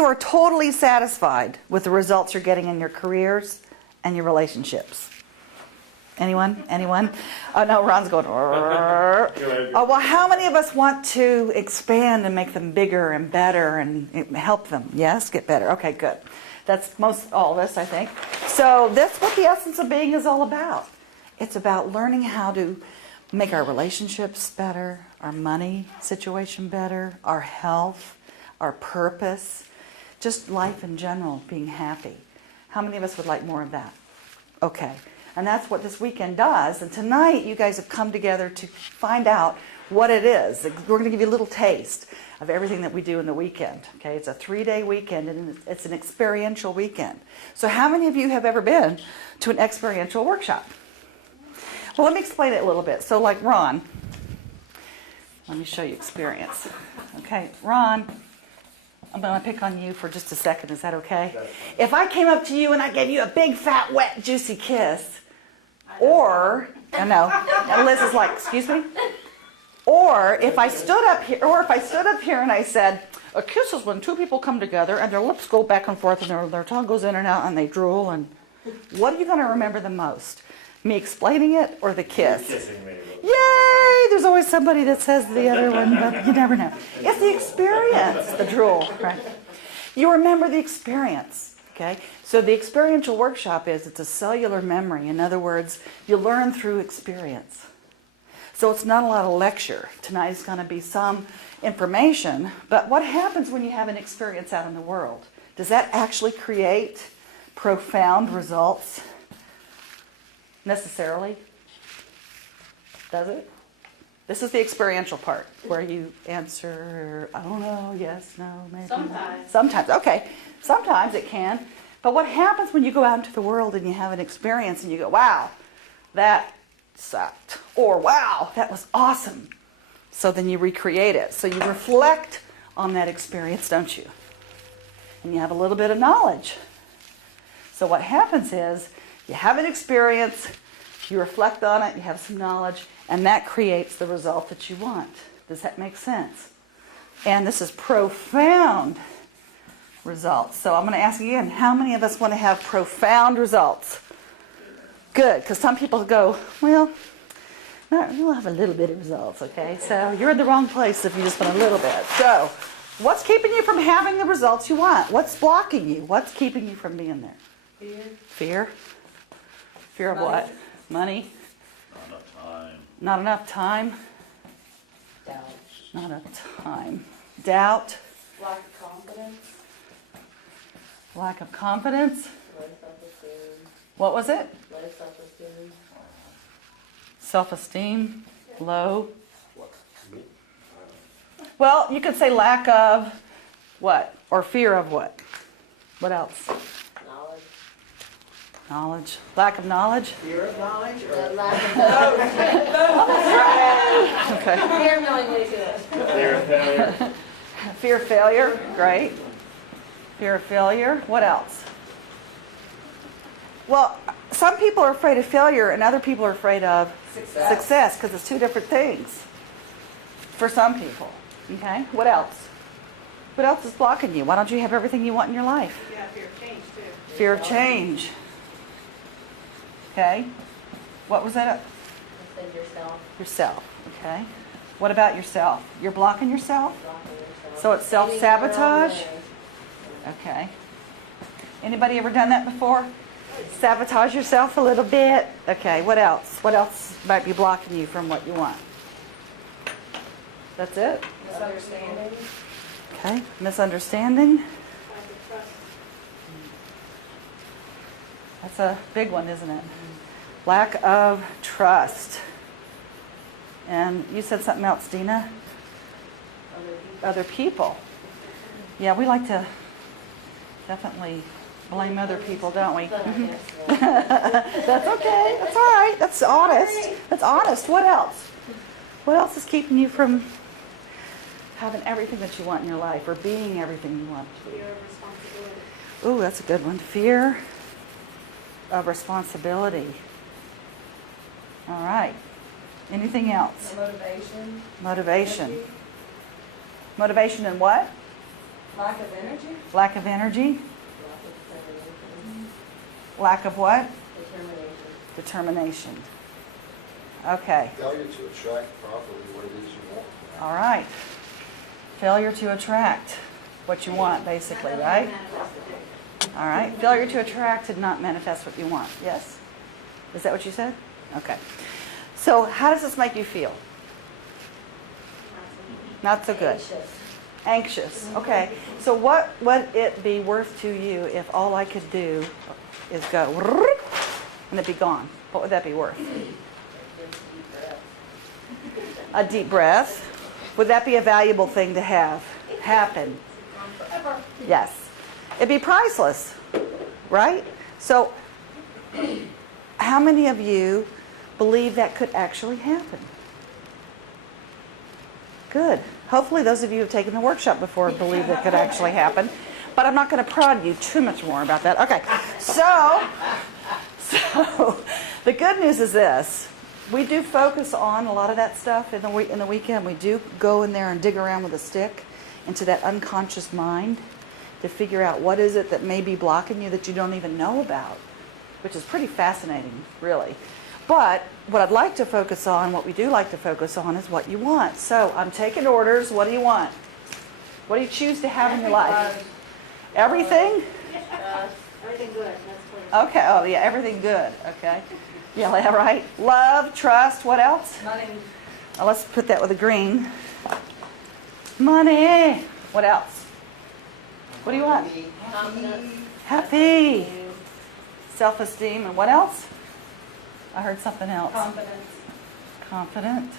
you are totally satisfied with the results you're getting in your careers and your relationships? Anyone? Anyone? Oh, no, Ron's going, oh, well, how many of us want to expand and make them bigger and better and help them? Yes? Get better. Okay, good. That's most all of us, I think. So that's what the essence of being is all about. It's about learning how to make our relationships better, our money situation better, our health, our purpose, just life in general, being happy. How many of us would like more of that? Okay. And that's what this weekend does. And tonight, you guys have come together to find out what it is. We're going to give you a little taste of everything that we do in the weekend. Okay, it's a 3-day weekend, and it's an experiential weekend. So how many of you have ever been to an experiential workshop? Well, let me explain it a little bit. So like Ron, let me show you experience. Okay, Ron, I'm going to pick on you for just a second. Is that okay? If I came up to you and I gave you a big, fat, wet, juicy kiss, or, I know, and Liz is like, excuse me? Or if I stood up here and I said, a kiss is when two people come together and their lips go back and forth and their tongue goes in and out and they drool, and what are you going to remember the most? Me explaining it or the kiss? Kissing me. Yay! There's always somebody that says the other one, but you never know. It's the experience, the drool, right? You remember the experience, okay? So the experiential workshop it's a cellular memory. In other words, you learn through experience. So it's not a lot of lecture. Tonight is going to be some information, but what happens when you have an experience out in the world? Does that actually create profound results? Necessarily? Does it? This is the experiential part, where you answer, I don't know, yes, no, maybe. Sometimes. Sometimes, okay. Sometimes it can. But what happens when you go out into the world and you have an experience and you go, wow, that sucked. Or, wow, that was awesome. So then you recreate it. So you reflect on that experience, don't you? And you have a little bit of knowledge. So what happens is, you have an experience, you reflect on it, you have some knowledge, and that creates the result that you want. Does that make sense? And this is profound results. So I'm going to ask again, how many of us want to have profound results? Good, because some people go, well, we'll have a little bit of results, okay? So you're in the wrong place if you just want a little bit. So what's keeping you from having the results you want? What's blocking you? What's keeping you from being there? Fear. Fear? Fear of Money. what? Money? Not enough time. Not enough time? Doubt. Not enough time. Doubt? Lack of confidence. Lack of confidence? Low self-esteem. What was it? Low self-esteem. Self-esteem? Low? Well, you could say lack of what? Or fear of what? What else? Knowledge. Knowledge. Lack of knowledge? Fear of knowledge or Lack of knowledge. Okay. Fear of knowing what to do. Fear of failure. Fear of failure? Great. Fear of failure. What else? Well, some people are afraid of failure and other people are afraid of success because it's two different things for some people. Okay? What else? What else is blocking you? Why don't you have everything you want in your life? yeah, fear of change too. Fear of change. Okay? What was that? Think yourself. Yourself. Okay? What about yourself? You're blocking yourself? Blocking yourself. So it's self-sabotage? Okay. Anybody ever done that before? Sabotage yourself a little bit? Okay, what else? What else might be blocking you from what you want? That's it? Misunderstanding. Okay, misunderstanding. Lack of trust. That's a big one, isn't it? Lack of trust. And you said something else, Dina? Other people. Yeah, we like to definitely blame other people, don't we? But I Mhm. guess, That's okay. That's all right. That's honest. That's honest. What else? What else is keeping you from having everything that you want in your life or being everything you want? Fear of responsibility. Ooh, that's a good one. Fear of responsibility. All right. Anything else? motivation. Motivation. Motivation in what? Lack of energy? Lack of energy? Lack of what? Determination. Determination. Okay. Failure to attract properly what it is you want. All right. Failure to attract what you want, basically, right? All right. Failure to attract and not manifest what you want. Yes? Is that what you said? Okay. So how does this make you feel? Not so good. Anxious. Anxious. Okay. So what would it be worth to you if all I could do is go and it'd be gone? What would that be worth? A deep breath. Would that be a valuable thing to have happen? Yes. It'd be priceless, right? So how many of you believe that could actually happen? Good. Hopefully those of you who have taken the workshop before believe that could actually happen. But I'm not going to prod you too much more about that. Okay. So the good news is this. We do focus on a lot of that stuff in the weekend. We do go in there and dig around with a stick into that unconscious mind to figure out what is it that may be blocking you that you don't even know about, which is pretty fascinating, really. But what I'd like to focus on, what we do like to focus on, is what you want. So I'm taking orders. What do you want? What do you choose to have in your life? Everything? Everything good, that's clear. Okay. Oh, yeah, everything good. Okay. Yeah, right. Love, trust. What else? Money. Oh, let's put that with a green. Money. What else? What do you want? Confidence. Happy. Self-esteem. And what else? I heard something else. Confidence. Confident.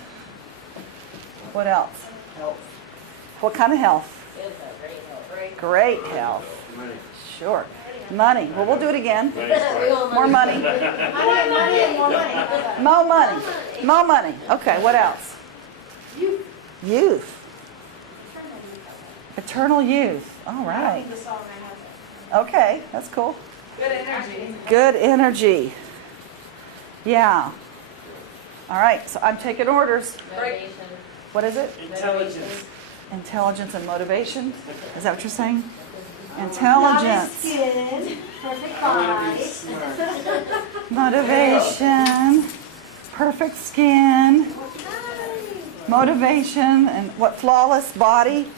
What else? Health. What kind of health? Good health. Great health. Great health. Sure. Money. Well, we'll do it again. We want More money. Money and more money. More money. More money. Okay, what else? Youth. Eternal youth. All I right. think the song I have it. Okay, that's cool. Good energy. Good energy. Yeah. All right, so I'm taking orders. Motivation. What is it? Intelligence. Intelligence and motivation. Is that what you're saying? Intelligence. Skin, perfect body. Motivation. Perfect skin. Motivation and what? Flawless body.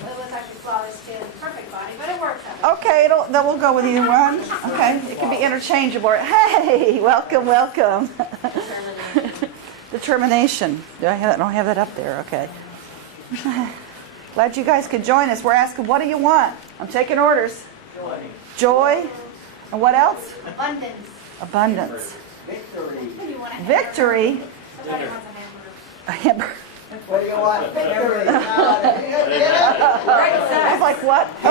It was actually flawless skin, perfect body, but it works out. Okay, then we'll go with either one. Okay, it can be interchangeable. Hey, welcome, welcome. Determination. I don't have that up there. Okay. Glad you guys could join us. We're asking, what do you want? I'm taking orders. Joy. Joy. And what else? Abundance. Abundance. Victory. What do you want? Victory. Somebody wants a hamburger. A hamburger. What do you want? Victory. I was like, what? Oh,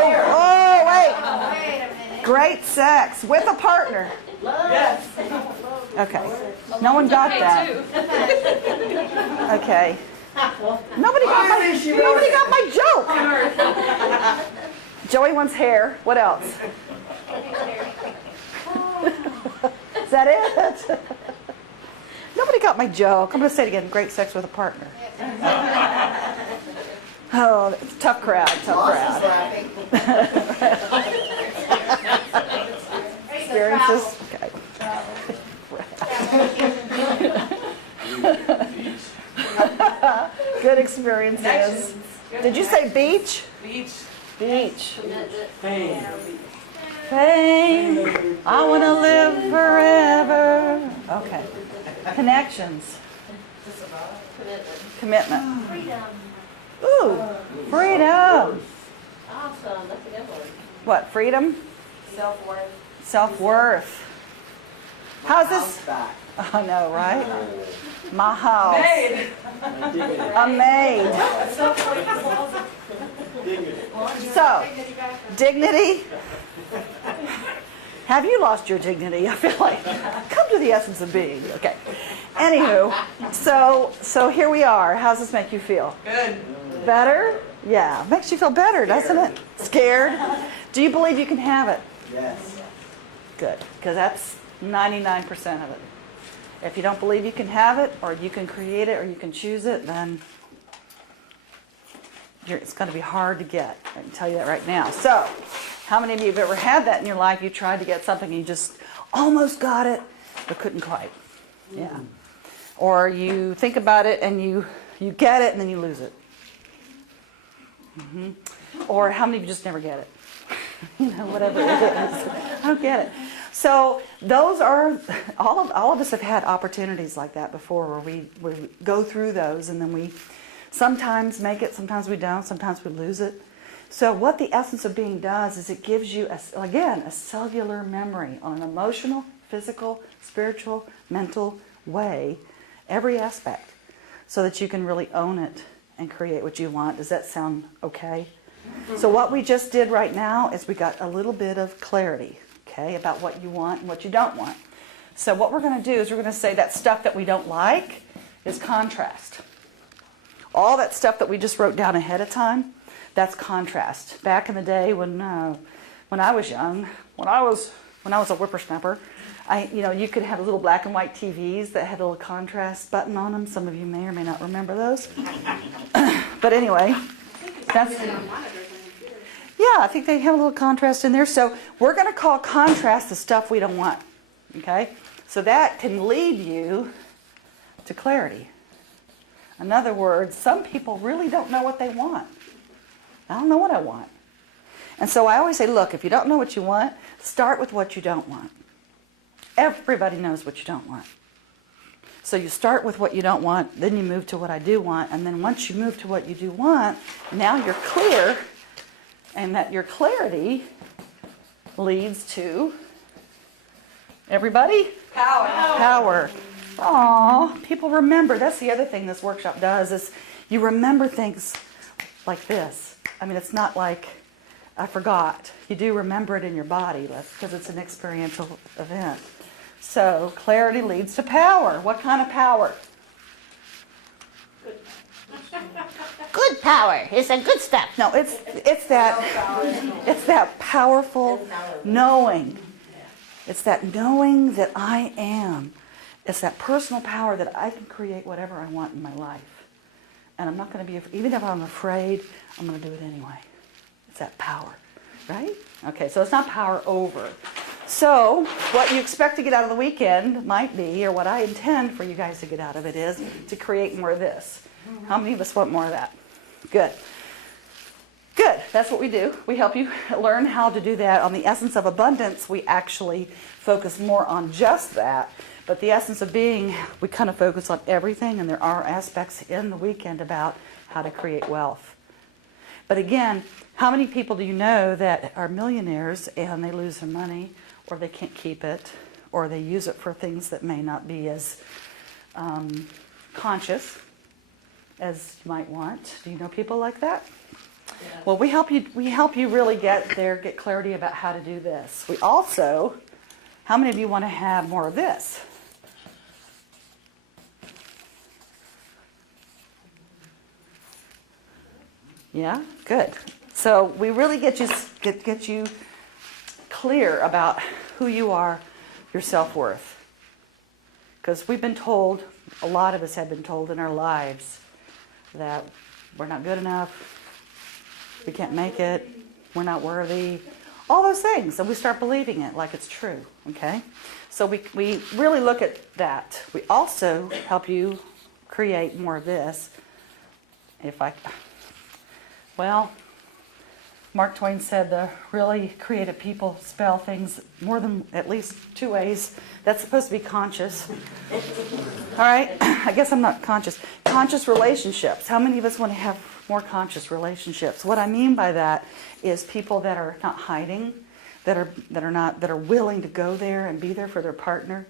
wait. Wait a minute. Great sex with a partner. Yes. Okay. No one got that. Okay. Nobody got my joke. Joey wants hair. What else? Is that it? Nobody got my joke. I'm going to say it again. Great sex with a partner. Oh, it's a tough crowd. Tough Boss is crowd. laughing. Experiences. Okay. Good experiences. Did you say beach? Beach. Beach. Fame. Fame. I want to live forever. Okay. Connections. Commitment. Freedom. Ooh, freedom. Awesome. That's a good one. What, freedom? Self-worth. Self-worth. How's this? House back. I know, right? My house. Made. A maid. So, dignity. Have you lost your dignity? I feel like, come to the essence of being. Okay. Anywho, so here we are. How's this make you feel? Good. Better? Yeah, makes you feel better, doesn't it? Scared? Do you believe you can have it? Yes. Good, because that's 99% of it. If you don't believe you can have it, or you can create it, or you can choose it, then it's going to be hard to get. I can tell you that right now. So, how many of you have ever had that in your life? You tried to get something and you just almost got it, but couldn't quite. Yeah. Or you think about it and you get it and then you lose it. Or how many of you just never get it? Whatever it is. I don't get it. So those are, all of us have had opportunities like that before where we go through those and then we sometimes make it, sometimes we don't, sometimes we lose it. So what the essence of being does is it gives you, a cellular memory on an emotional, physical, spiritual, mental way, every aspect, so that you can really own it and create what you want. Does that sound okay? So what we just did right now is we got a little bit of clarity, okay, about what you want and what you don't want. So what we're going to do is we're going to say that stuff that we don't like is contrast. All that stuff that we just wrote down ahead of time, that's contrast. Back in the day when I was young, when I was a whippersnapper, you could have little black and white TVs that had a little contrast button on them. Some of you may or may not remember those. But anyway, that's... Yeah, I think they have a little contrast in there. So we're going to call contrast the stuff we don't want. Okay? So that can lead you to clarity. In other words, some people really don't know what they want. I don't know what I want. And so I always say, look, if you don't know what you want, start with what you don't want. Everybody knows what you don't want. So you start with what you don't want, then you move to what I do want, and then once you move to what you do want, now you're clear, and that your clarity leads to, everybody? Power. Power. Aw, people remember. That's the other thing this workshop does, is you remember things like this. I mean, it's not like I forgot. You do remember it in your body because it's an experiential event. So clarity leads to power. What kind of power? Good power. It's the good stuff. No, it's that powerful knowing. It's that knowing that I am. It's that personal power that I can create whatever I want in my life. And I'm not going to be, even if I'm afraid, I'm going to do it anyway. It's that power, right? Okay, so it's not power over. So what you expect to get out of the weekend might be, or what I intend for you guys to get out of it is to create more of this. How many of us want more of that? Good. Good. That's what we do. We help you learn how to do that. On the essence of abundance, we actually focus more on just that. But the essence of being, we kind of focus on everything, and there are aspects in the weekend about how to create wealth. But again, how many people do you know that are millionaires and they lose their money, or they can't keep it, or they use it for things that may not be as conscious as you might want? Do you know people like that? Yeah. Well, we help you really get clarity about how to do this. We also, how many of you want to have more of this? Yeah, good. So we really get you clear about who you are, your self-worth. Because we've been told, a lot of us have been told in our lives that we're not good enough, we can't make it, we're not worthy, all those things. And we start believing it like it's true, okay? So we really look at that. We also help you create more of this. Well, Mark Twain said the really creative people spell things more than at least 2 ways. That's supposed to be conscious. All right? I guess I'm not conscious. Conscious relationships. How many of us want to have more conscious relationships? What I mean by that is people that are not hiding, that are willing to go there and be there for their partner,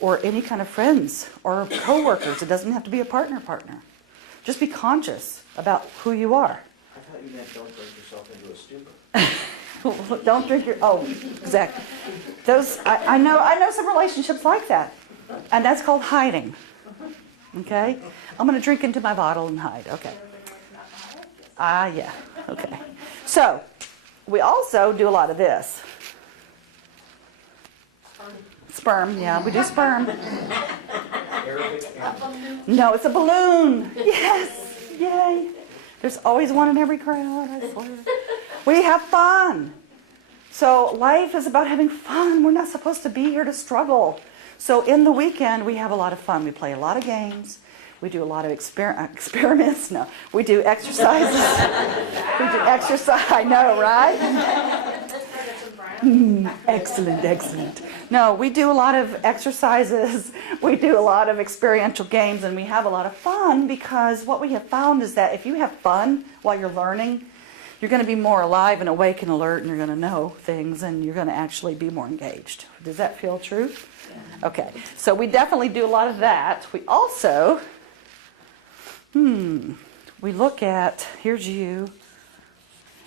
or any kind of friends or coworkers. It doesn't have to be a partner. Just be conscious about who you are. I thought you meant don't drink yourself into a stupor. Don't drink your... Oh, exactly. Those I know some relationships like that, and that's called hiding. Okay? I'm going to drink into my bottle and hide. Okay. Yeah. Okay. So, we also do a lot of this. Sperm. Yeah, we do sperm. Arabic and No, it's a balloon. Yes. Yay. There's always one in every crowd, I swear. We have fun. So life is about having fun. We're not supposed to be here to struggle. So in the weekend, we have a lot of fun. We play a lot of games. We do a lot of experiments. No, we do exercises. We do exercise. I know, right? Excellent, excellent. No, we do a lot of exercises. We do a lot of experiential games, and we have a lot of fun because what we have found is that if you have fun while you're learning, you're going to be more alive and awake and alert, and you're going to know things, and you're going to actually be more engaged. Does that feel true? Yeah. Okay, so we definitely do a lot of that. We also, we look at, here's you,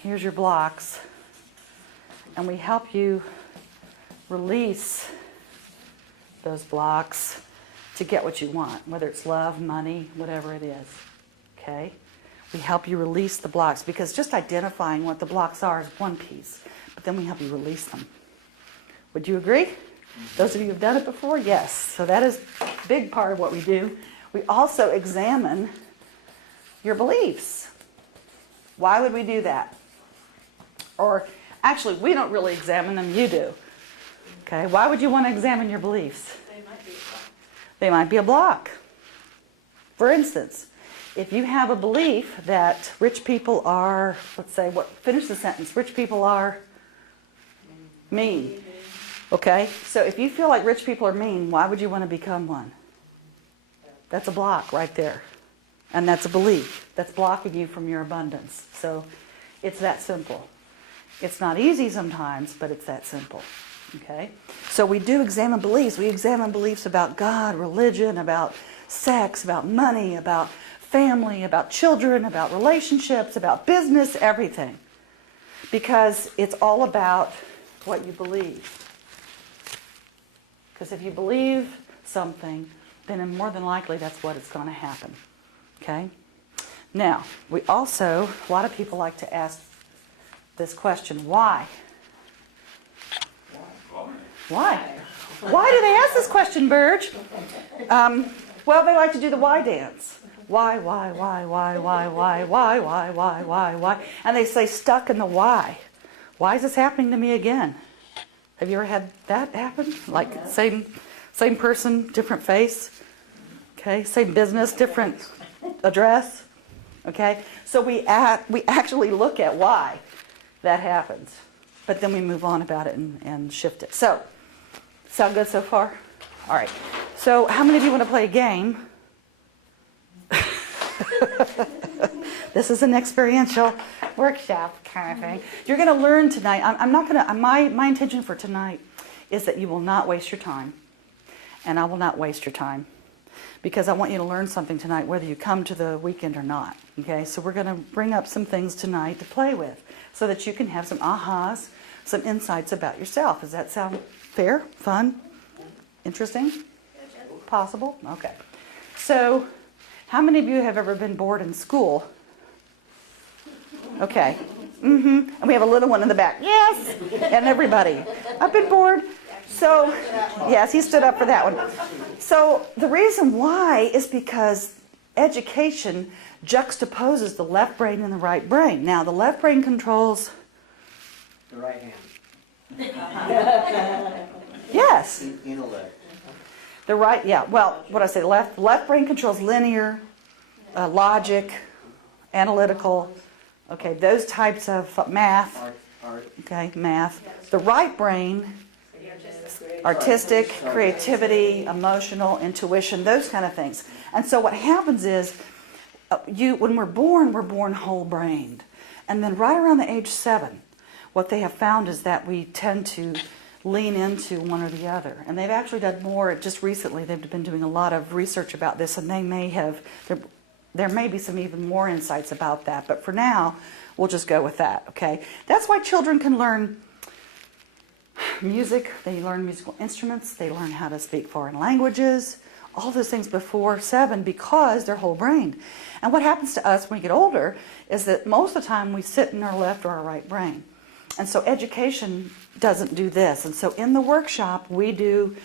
here's your blocks, and we help you release those blocks to get what you want, whether it's love, money, whatever it is. Okay? We help you release the blocks because just identifying what the blocks are is one piece, but then we help you release them. Would you agree? Those of you who've done it before, yes. So that is a big part of what we do. We also examine your beliefs. Why would we do that? Or actually, we don't really examine them, you do. Okay, why would you want to examine your beliefs? They might be a block. For instance, if you have a belief that rich people are, let's say, finish the sentence, rich people are mean. Okay, so if you feel like rich people are mean, why would you want to become one? That's a block right there. And that's a belief that's blocking you from your abundance. So it's that simple. It's not easy sometimes, but it's that simple. Okay? So we do examine beliefs. We examine beliefs about God, religion, about sex, about money, about family, about children, about relationships, about business, everything. Because it's all about what you believe. Because if you believe something, then more than likely that's what is going to happen. Okay? Now, we also, a lot of people like to ask this question, why? Why? Why do they ask this question, Burge? Well, they like to do the why dance. Why? And they say stuck in the why. Why is this happening to me again? Have you ever had that happen? Like same person, different face? Okay, same business, different address? Okay, so we actually look at why that happens. But then we move on about it and shift it. So, sound good so far? All right. So how many of you want to play a game? This is an experiential workshop kind of thing. You're going to learn tonight. I'm not going to. My intention for tonight is that you will not waste your time, and I will not waste your time, because I want you to learn something tonight, whether you come to the weekend or not. Okay. So we're going to bring up some things tonight to play with, so that you can have some ahas, some insights about yourself. Does that sound fair? Fun? Interesting? Possible? Okay. So, how many of you have ever been bored in school? Okay. And we have a little one in the back. Yes! And everybody. I've been bored. So, yes, he stood up for that one. So, the reason why is because education juxtaposes the left brain and the right brain. Now, the left brain controls... The right hand. Yes. Intellect. The right, yeah. Well, what I say, left brain controls linear, logic, analytical, okay, those types of math. Art. Okay, math. The right brain, artistic, creativity, emotional, intuition, those kind of things. And so what happens is, when we're born whole-brained. And then right around the age 7, what they have found is that we tend to lean into one or the other. And they've actually done more, just recently, they've been doing a lot of research about this, and they may have, there may be some even more insights about that. But for now, we'll just go with that, okay? That's why children can learn music, they learn musical instruments, they learn how to speak foreign languages, all those things before 7, because they're whole-brained. And what happens to us when we get older is that most of the time we sit in our left or our right brain. And so education doesn't do this. And so in the workshop, we do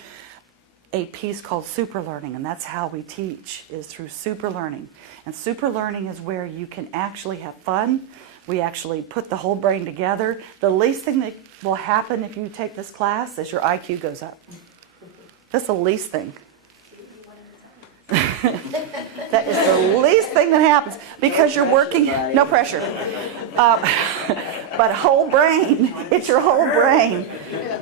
a piece called super learning, and that's how we teach, is through super learning. And super learning is where you can actually have fun. We actually put the whole brain together. The least thing that will happen if you take this class is your IQ goes up. That's the least thing. That is the least thing that happens because you're working, no pressure. But whole brain, it's your whole brain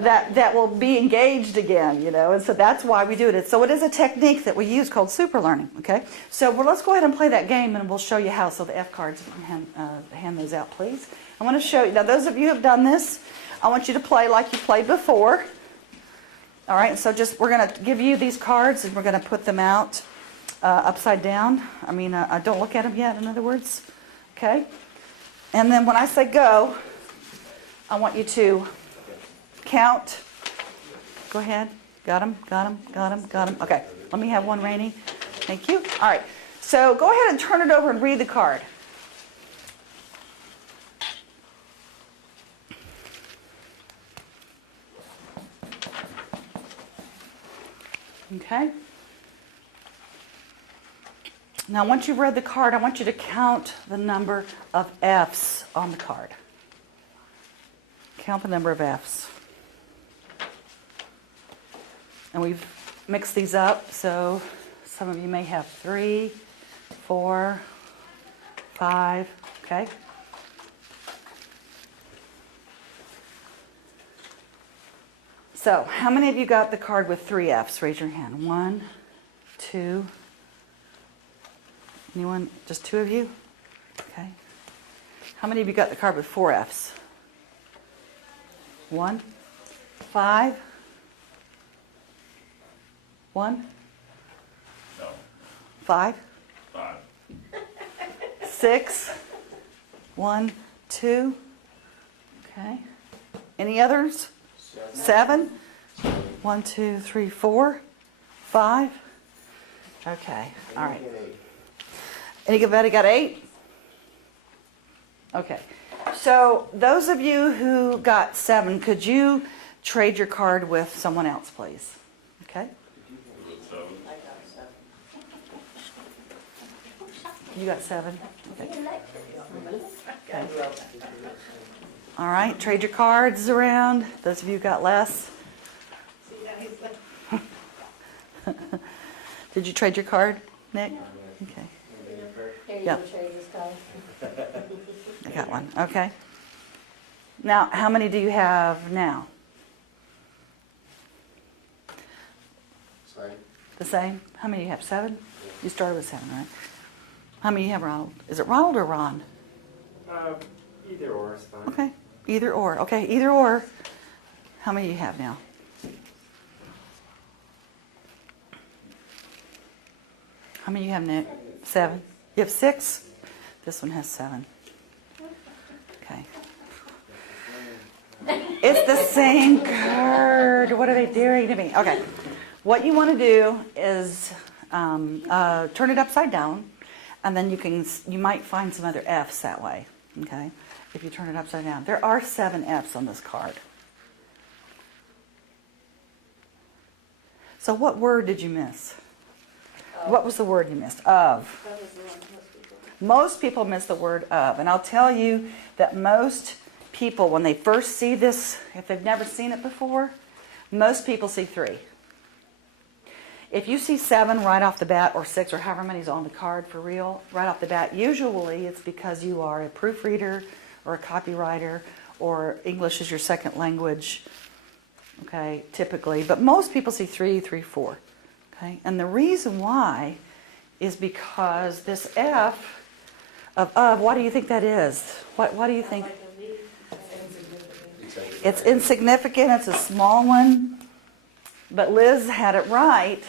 that will be engaged again, and so that's why we do it. So it is a technique that we use called super learning, okay? So let's go ahead and play that game and we'll show you how. So the F cards, hand those out, please. I want to show you, now those of you who have done this, I want you to play like you played before. All right, so we're going to give you these cards and we're going to put them out upside down. Don't look at them yet, in other words. Okay? And then when I say go, I want you to count. Go ahead. Got them, got them, got them, got them. Okay, let me have one, Rainey. Thank you. All right, so go ahead and turn it over and read the card. Okay? Now, once you've read the card, I want you to count the number of F's on the card. Count the number of F's. And we've mixed these up, so some of you may have 3, 4, 5, okay? So, how many of you got the card with 3 F's? Raise your hand. 1, 2. Anyone? Just 2 of you? Okay. How many of you got the card with 4 F's? 1, 5, 1, No. 5, 5. 6, 1, 2. Okay. Any others? 7. 1, 2, 3, 4, 5. Okay. All right. Anybody got 8? Okay. So those of you who got 7, could you trade your card with someone else, please? Okay. You got 7. Okay. Okay. All right. Trade your cards around. Those of you who got less. Did you trade your card, Nick? Okay. Here you Yep. go, trade this card. I got one. Okay. Now, how many do you have now? Sorry. The same? How many do you have? 7? You started with 7, right? How many do you have, Ronald? Is it Ronald or Ron? Either or is fine. Okay. Either or. Okay, either or. How many do you have now? How many do you have, Nick? 7. You have 6? This one has 7. Okay. It's the same card. What are they doing to me? Okay. What you want to do is turn it upside down, and then you might find some other F's that way. Okay. If you turn it upside down, there are 7 F's on this card. So what word did you miss? What was the word you missed? Of. That was the one most people. Most people miss the word of. And I'll tell you that most people, when they first see this, if they've never seen it before, most people see 3. If you see 7 right off the bat, or 6, or however many's on the card for real, right off the bat, usually it's because you are a proofreader or a copywriter, or English is your second language, okay, typically. But most people see 3, 3, 4. Okay? And the reason why is because this F of, what do you think that is? What do you think? It's insignificant. It's a small one. But Liz had it right.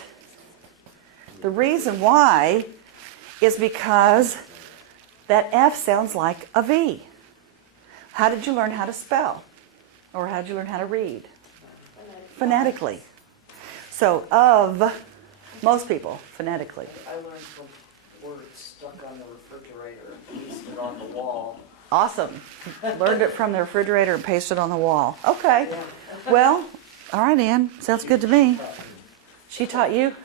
The reason why is because that F sounds like a V. How did you learn how to spell? Or how did you learn how to read? Phonetically. So, of, most people, phonetically. I learned the word stuck on the refrigerator and pasted on the wall. Awesome. Learned it from the refrigerator and pasted it on the wall. Okay. Yeah. Well, all right, Ann. Sounds good to me. She taught you?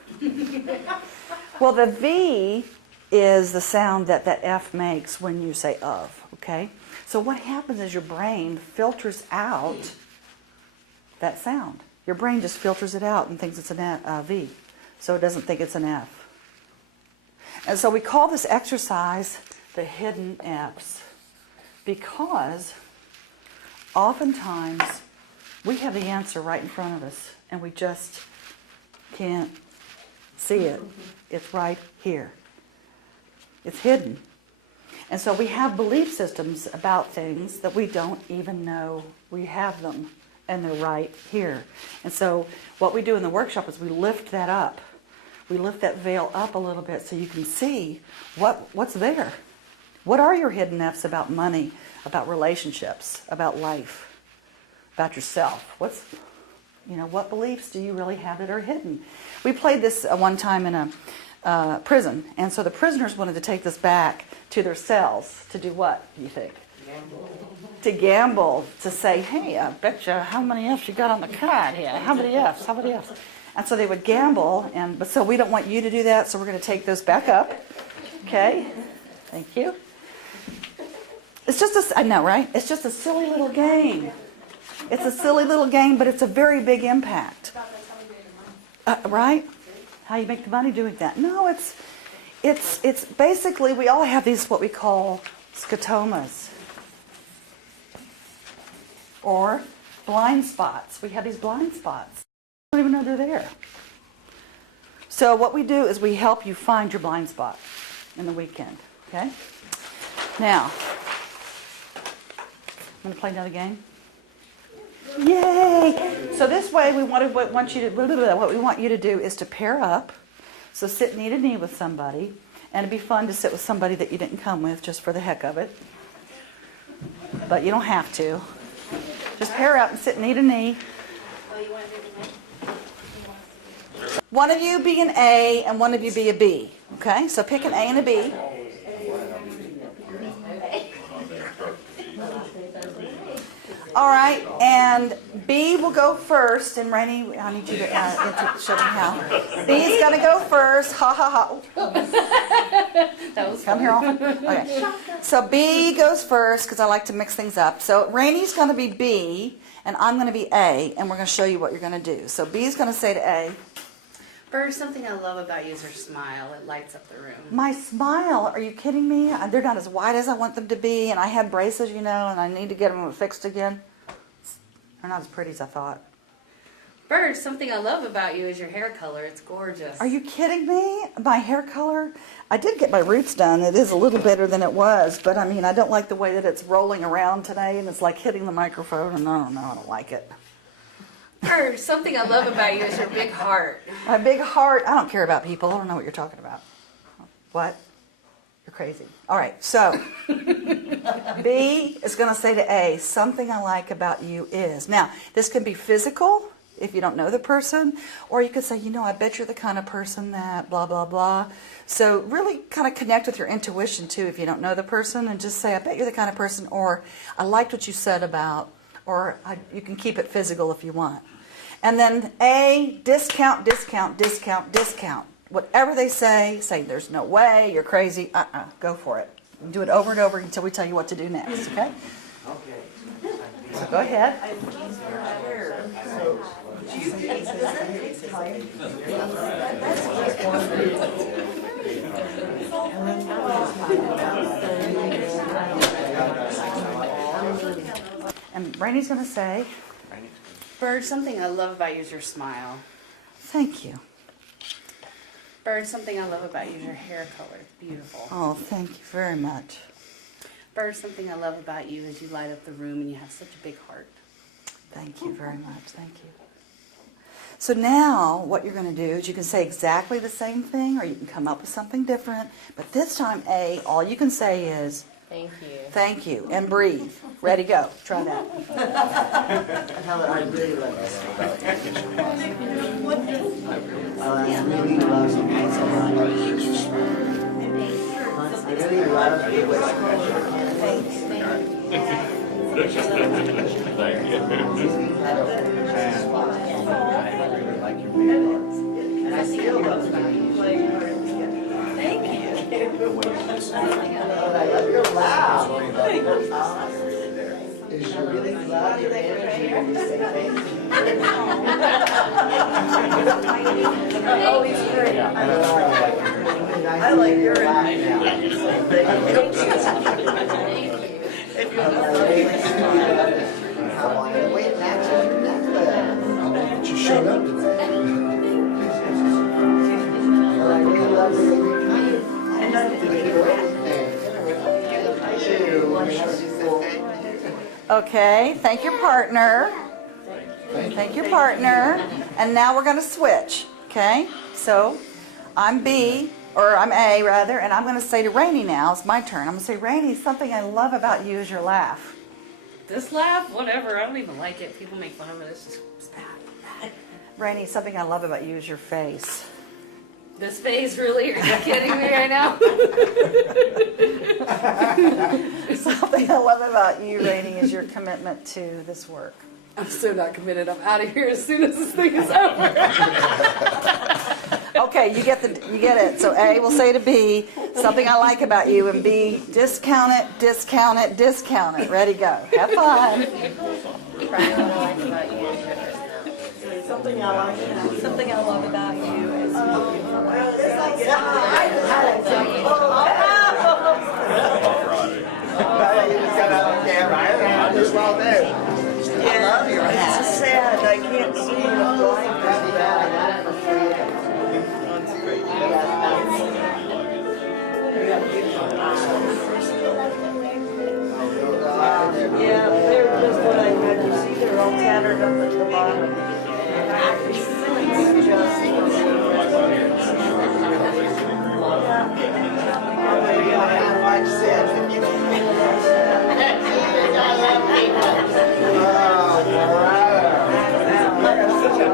Well, the V is the sound that that F makes when you say of, okay? So what happens is your brain filters out that sound. Your brain just filters it out and thinks it's a V, so it doesn't think it's an F. And so we call this exercise the hidden Fs, because oftentimes we have the answer right in front of us and we just can't see it. It's right here. It's hidden. And so we have belief systems about things that we don't even know we have them, and they're right here. And so what we do in the workshop is we lift that up. We lift that veil up a little bit so you can see what's there. What are your hidden Fs about money, about relationships, about life, about yourself? What beliefs do you really have that are hidden? We played this one time in a prison, and so the prisoners wanted to take this back to their cells to do what, do you think? Gamble. To gamble, to say, hey, I bet you how many Fs you got on the card here? How many Fs? How many Fs? And so they would gamble, but so we don't want you to do that, so we're going to take those back up. Okay? Thank you. It's just I know, right? It's just a silly little game. It's a silly little game, but it's a very big impact. Right? How you make the money doing that? No, it's basically, we all have these what we call scotomas, or blind spots. We have these blind spots. We don't even know they're there. So what we do is we help you find your blind spot in the weekend. Okay? Now, I'm going to play another game. Yay! So this way, what we want you to do is to pair up. So sit knee to knee with somebody, and it'd be fun to sit with somebody that you didn't come with just for the heck of it. But you don't have to. Just pair up and sit knee to knee. One of you be an A and one of you be a B. Okay? So pick an A and a B. All right, and B will go first, and Rainey, I need you to show me how. B's going to go first. Ha ha ha. That was Come here often. Okay. So B goes first because I like to mix things up. So Rainey's going to be B, and I'm going to be A, and we're going to show you what you're going to do. So B's going to say to A, Burge, something I love about you is your smile. It lights up the room. my smile, are you kidding me? They're not as wide as I want them to be, and I had braces, and I need to get them fixed again. They're not as pretty as I thought. Burge, something I love about you is your hair color. It's gorgeous. Are you kidding me? My hair color? I did get my roots done. It is a little better than it was, but I don't like the way that it's rolling around today, and it's like hitting the microphone, and I don't like it. Burge, something I love about you is your big heart. My big heart. I don't care about people. I don't know what you're talking about. What? You're crazy. All right, so B is going to say to A, something I like about you is. Now, this can be physical if you don't know the person, or you could say, I bet you're the kind of person that blah, blah, blah. So really kind of connect with your intuition, too, if you don't know the person, and just say, I bet you're the kind of person, or I liked what you said about, or you can keep it physical if you want. And then A, discount, discount, discount, discount. Whatever they say there's no way, you're crazy, go for it. Do it over and over until we tell you what to do next, okay? Okay. So go ahead. And Rainey's going to say, Burge, something I love about you is your smile. thank you. Burge, something I love about you is your hair color. It's beautiful. Oh, thank you very much. Burge, something I love about you is you light up the room and you have such a big heart. Thank you very much. Thank you. So now what you're going to do is you can say exactly the same thing, or you can come up with something different. But this time, A, all you can say is, Thank you. thank you, and breathe. Ready, go. Try that. I really love this. I really love some pencil line. I really love it. Thank you. I really like your big heart. still love you. Playing hard to get. Thank you. I love your laugh. Is you really love your energy when you say thank you? Oh, he's great. I like your energy. If you wait, that's your necklace. But you showed up today. I really love you. And I didn't do anything. Okay, thank your partner. Thank your partner. And now we're going to switch, okay? So I'm B, or I'm A rather, and I'm going to say to Rainey now, it's my turn. I'm going to say, Rainey, something I love about you is your laugh. This laugh, whatever. I don't even like it. People make fun of it. It's bad. Rainey, something I love about you is your face. This face, really? Are you kidding me right now? Something I love about you, Rainey, is your commitment to this work. I'm so not committed. I'm out of here as soon as this thing is over. Okay, you get it. So A will say to B, something I like about you, and B, discount it, discount it, discount it. Ready, go. Have fun. Something I like. Something I love about you is I just love it. I love you. It's sad. I can't see you. I'm blind. Yeah, they're just what I had. You see, they're all tattered up at the bottom. Like I said, you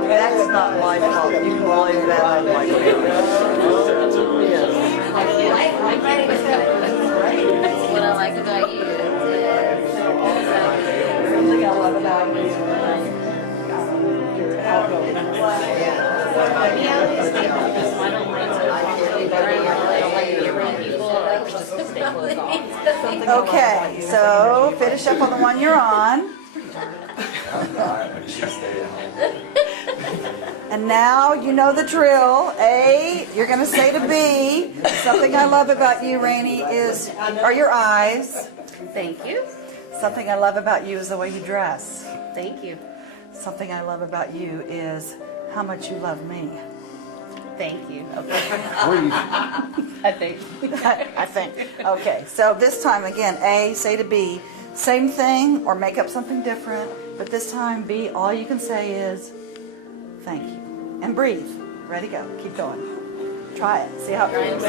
that's not my fault. You can blame that on my family. What I like about you is something I love about you. Okay, so finish up on the one you're on. And now you know the drill. A, you're going to say to B, something I love about you, Rainey, are your eyes. Thank you. Something I love about you is the way you dress. Thank you. Something I love about you is how much you love me. Thank you. I think. I think. Okay, so this time again, A, say to B, same thing or make up something different, but this time B, all you can say is thank you. And breathe. Ready, go. Keep going. Try it. See how it goes.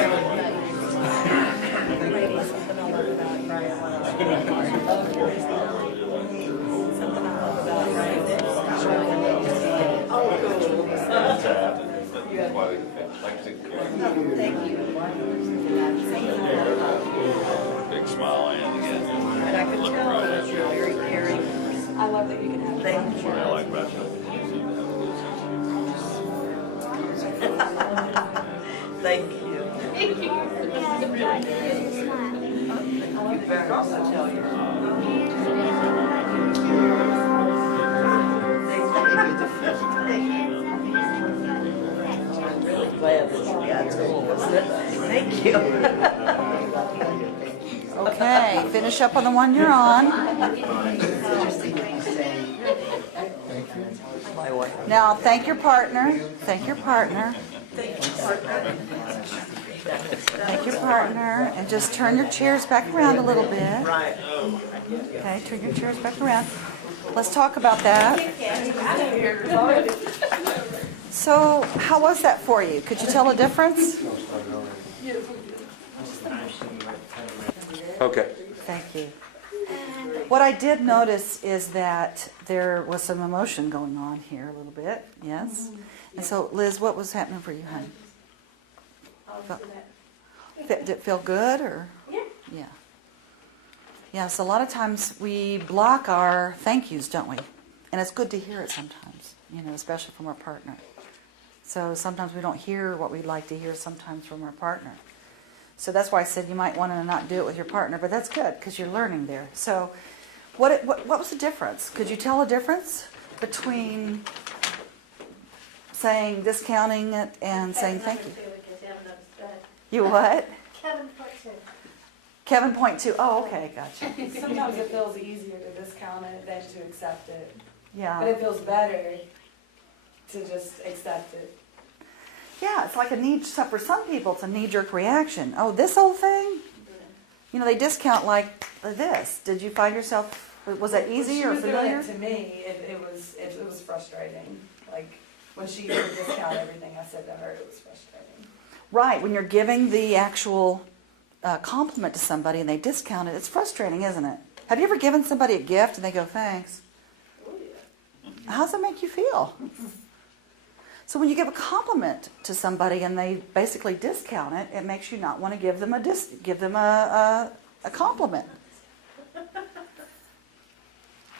Thank you. Big smile and again. And I can tell that you're very caring. I love that you can have Thank you. I like about you. Thank you. You better also tell your I'm really glad that you got school, wasn't it? Thank you. Okay, finish up on the one you're on. My wife. Now thank your partner. Thank your partner. Thank your partner. And just turn your chairs back around a little bit. Right. Okay, turn your chairs back around. Let's talk about that. So, how was that for you? Could you tell a difference? Okay. Thank you. What I did notice is that there was some emotion going on here a little bit, yes? And so, Liz, what was happening for you, honey? Did it feel good, or? Yeah. Yeah. Yes, a lot of times we block our thank yous, don't we? And it's good to hear it sometimes, especially from our partner. So sometimes we don't hear what we'd like to hear sometimes from our partner. So that's why I said you might want to not do it with your partner, but that's good because you're learning there. So what was the difference? Could you tell a difference between saying, discounting it and saying thank you? You what? Kevin put two. Kevin point two. Oh, okay, gotcha. Sometimes it feels easier to discount it than to accept it. But Yeah. it feels better to just accept it. Yeah, it's like a knee, so for some people it's a knee-jerk reaction. Oh, this whole thing? You know, they discount like this. Did you find yourself, was that easy or When she was doing familiar? it to me, it was frustrating. Like, when she would discount everything I said to her, it was frustrating. Right, when you're giving the actual compliment to somebody and they discount it, it's frustrating, isn't it? Have you ever given somebody a gift and they go, thanks? How does that make you feel? So when you give a compliment to somebody and they basically discount it, it makes you not want to give them a compliment.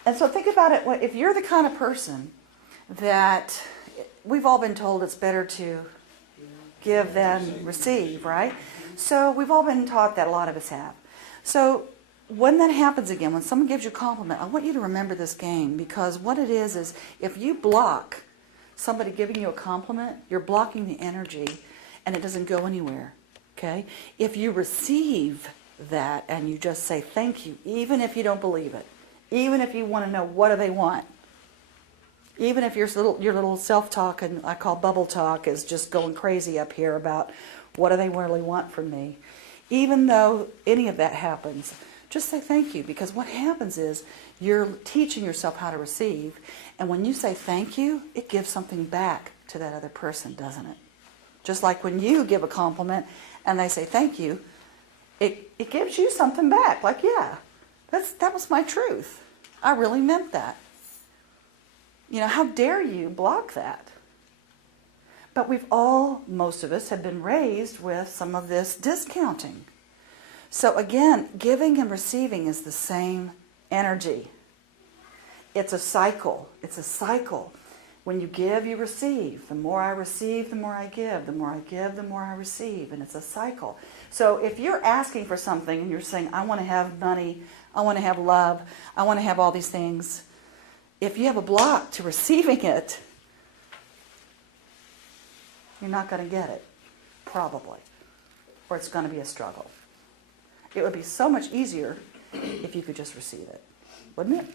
And so think about it, if you're the kind of person that, we've all been told it's better to give than receive, right? So we've all been taught that, a lot of us have. So when that happens again, when someone gives you a compliment, I want you to remember this game, because what it is if you block somebody giving you a compliment, you're blocking the energy and it doesn't go anywhere, okay? If you receive that and you just say thank you, even if you don't believe it, even if you want to know what do they want, even if your little self-talk, and I call bubble talk, is just going crazy up here about what do they really want from me, even though any of that happens, just say thank you, because what happens is you're teaching yourself how to receive, and when you say thank you, it gives something back to that other person, doesn't it? Just like when you give a compliment and they say thank you, it gives you something back, like, yeah, that was my truth. I really meant that. You know, how dare you block that? But most of us have been raised with some of this discounting. So again, giving and receiving is the same energy. It's a cycle. It's a cycle. When you give, you receive. The more I receive, the more I give. The more I give, the more I receive. And it's a cycle. So if you're asking for something and you're saying, I want to have money, I want to have love, I want to have all these things, if you have a block to receiving it, you're not going to get it, probably. Or it's going to be a struggle. It would be so much easier if you could just receive it, wouldn't it?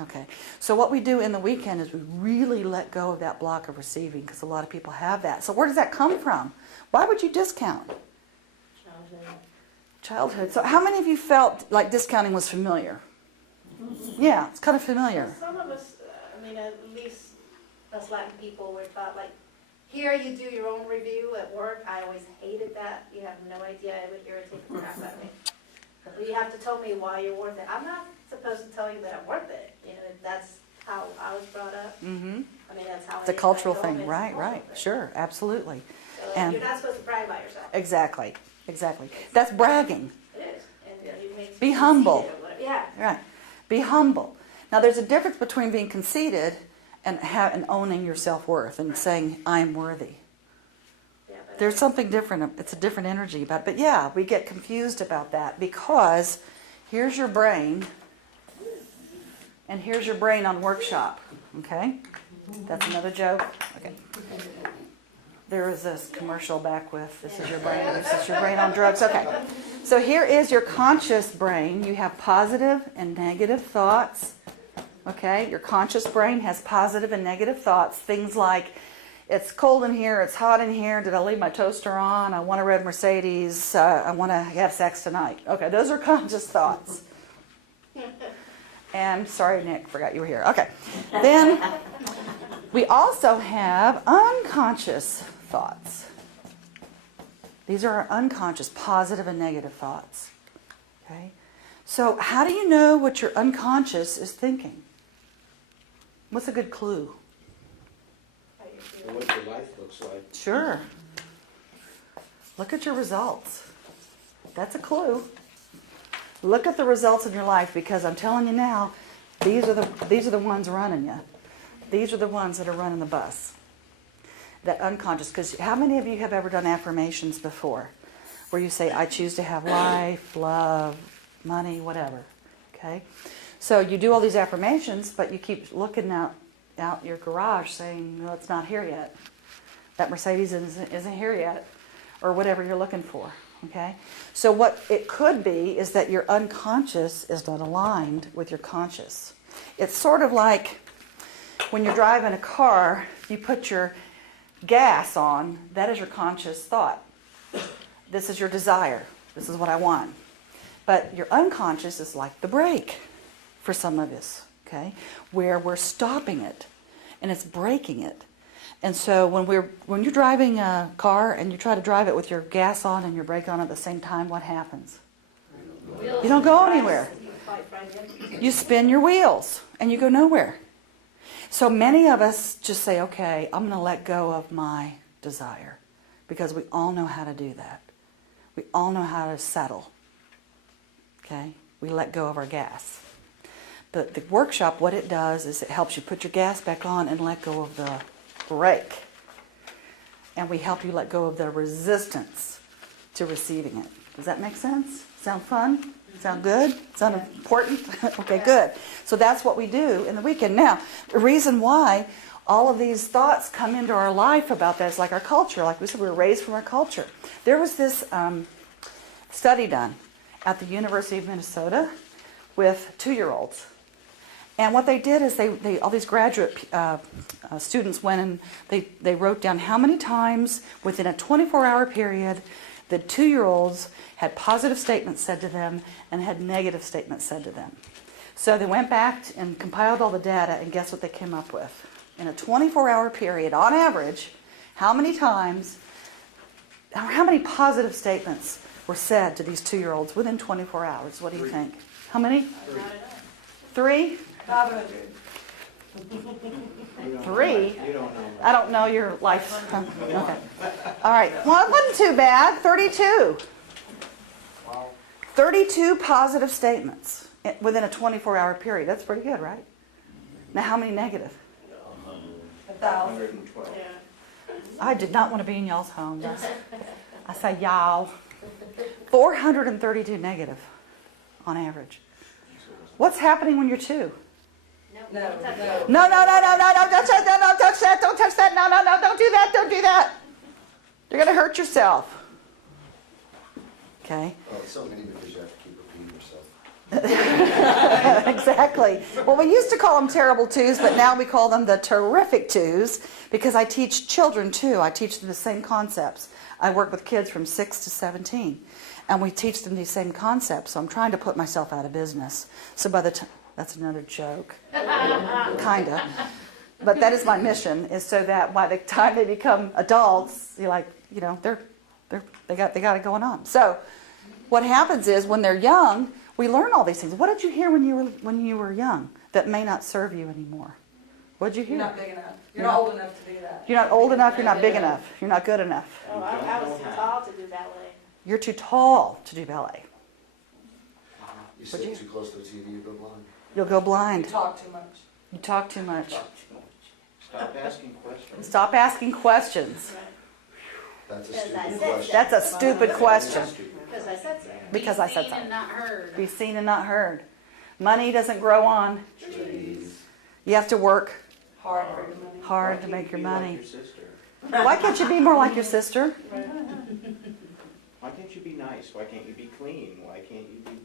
Okay. So what we do in the weekend is we really let go of that block of receiving, because a lot of people have that. So where does that come from? Why would you discount? Childhood. So how many of you felt like discounting was familiar? Yeah, it's kind of familiar. Some of us, I mean, at least us Latin people, we're taught, like, here you do your own review at work. I always hated that. You have no idea. It would irritate the crap out of me. But you have to tell me why you're worth it. I'm not supposed to tell you that I'm worth it. You know, that's how I was brought up. Mm-hmm. I mean, that's how It's a I cultural go, thing, it's a right, cultural right. thing. Sure, absolutely. So And- you're not supposed to brag about yourself. Exactly, exactly. That's bragging. It is. And you make Be humble. Yeah. Right. Be humble. Now, there's a difference between being conceited and owning your self-worth and saying, I'm worthy. Yeah, but There's something different. It's a different energy about it. But yeah, we get confused about that, because here's your brain, and here's your brain on workshop. Okay? That's another joke. Okay. There was this commercial back with, this is your brain on drugs. Okay. So here is your conscious brain. You have positive and negative thoughts. Okay? Your conscious brain has positive and negative thoughts. Things like, it's cold in here, it's hot in here, did I leave my toaster on, I want a red Mercedes, I want to have sex tonight. Okay, those are conscious thoughts. And sorry, Nick, forgot you were here. Okay. Then we also have unconscious thoughts. These are our unconscious, positive and negative thoughts. Okay? So how do you know what your unconscious is thinking? What's a good clue? And what your life looks like. Sure. Look at your results. That's a clue. Look at the results of your life, because I'm telling you now, these are the ones running you. These are the ones that are running the bus. that unconscious, because how many of you have ever done affirmations before? Where you say, I choose to have life, love, money, whatever. Okay? So you do all these affirmations, but you keep looking out your garage saying, no, it's not here yet. That Mercedes isn't here yet. Or whatever you're looking for. Okay? So what it could be is that your unconscious is not aligned with your conscious. It's sort of like when you're driving a car, you put your gas on, that is your conscious thought. This is your desire. This is what I want. But your unconscious is like the brake for some of us, okay? Where we're stopping it and it's braking it. And so when you're driving a car and you try to drive it with your gas on and your brake on at the same time, what happens? You don't go anywhere. You spin your wheels and you go nowhere. So many of us just say, okay, I'm going to let go of my desire, because we all know how to do that. We all know how to settle. Okay? We let go of our gas. But the workshop, what it does is it helps you put your gas back on and let go of the brake. And we help you let go of the resistance to receiving it. Does that make sense? Sound fun? Sound good? Sound important? Okay, good. So that's what we do in the weekend. Now, the reason why all of these thoughts come into our life about that is like our culture. Like we said, we were raised from our culture. There was this study done at the University of Minnesota with 2-year-olds. And what they did is they all these graduate students went and they wrote down how many times within a 24-hour period the 2-year-olds had positive statements said to them and had negative statements said to them. So they went back and compiled all the data, and guess what they came up with? In a 24-hour period, on average, how many times, how many positive statements were said to these 2-year-olds within 24 hours? What do you think? How many? 3? 500. 3? You don't know. I don't know your life. Okay. All right. Well, it wasn't too bad. 32. Wow. 32 positive statements within a 24-hour period. That's pretty good, right? Now, how many negative? 1,000. 112. I did not want to be in y'all's home. I say y'all. 432 negative on average. What's happening when you're 2? No. No, don't touch that, no, don't touch that, don't touch that, no, don't do that, don't do that. You're going to hurt yourself. Okay? Well, it's so many because you have to keep repeating yourself. Exactly. Well, we used to call them terrible 2s, but now we call them the terrific 2s because I teach children too. I teach them the same concepts. I work with kids from 6 to 17, and we teach them these same concepts. So I'm trying to put myself out of business. So by the time, that's another joke, kinda. But that is my mission, is so that by the time they become adults, you're like, you know, they got it going on. So what happens is when they're young, we learn all these things. What did you hear when you were young that may not serve you anymore? What did you hear? You're not big enough. You're not old enough to do that. You're not old enough. You're not big enough. You're not good enough. Oh, I was too tall to do ballet. You're too tall to do ballet. You sit too close to the TV, you go blind. You'll go You blind. talk too much. You talk too much. Stop asking questions. Stop asking questions. That's a As I stupid said, question. That's a stupid question. Because I said so. Because I said Seen so. and not heard. Be seen and not heard. Money doesn't grow on. Trees. You have to work Hard for your money. hard to make your Be like money. your sister. Why can't you be more like your sister? Why can't you be nice? Why can't you be clean? Why can't you be...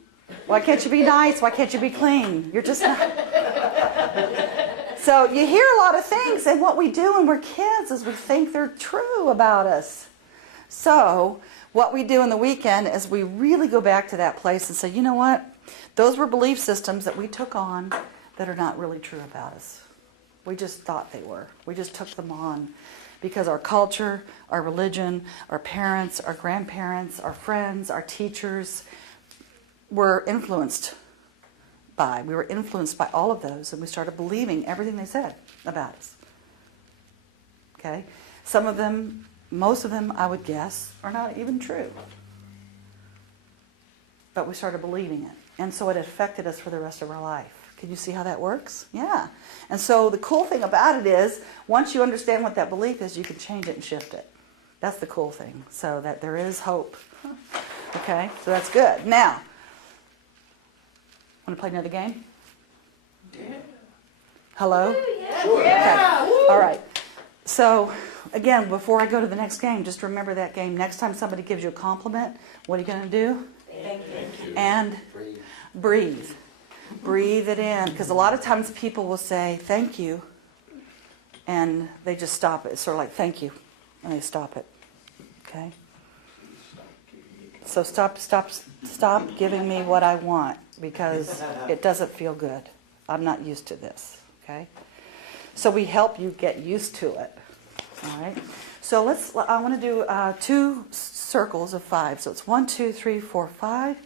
Why can't you be nice? Why can't you be clean? You're just not. So you hear a lot of things, and what we do when we're kids is we think they're true about us. So what we do in the weekend is we really go back to that place and say, you know what? Those were belief systems that we took on that are not really true about us. We just thought they were. We just took them on because our culture, our religion, our parents, our grandparents, our friends, our teachers were influenced by. We were influenced by all of those, and we started believing everything they said about us. Okay? Some of them, most of them, I would guess, are not even true. But we started believing it. And so it affected us for the rest of our life. Can you see how that works? Yeah. And so the cool thing about it is, once you understand what that belief is, you can change it and shift it. That's the cool thing. So that there is hope. Okay, so that's good. Now, want to play another game? Hello? Okay. All right. So, again, before I go to the next game, just remember that game. Next time somebody gives you a compliment, what are you going to do? Thank you. And breathe. Breathe it in. Because a lot of times people will say, thank you, and they just stop it. It's sort of like, thank you, and they stop it. Okay? So stop giving me what I want, because it doesn't feel good. I'm not used to this. Okay? So we help you get used to it. All right? So I want to do 2 circles of 5. So it's 1, 2, 3, 4, 5.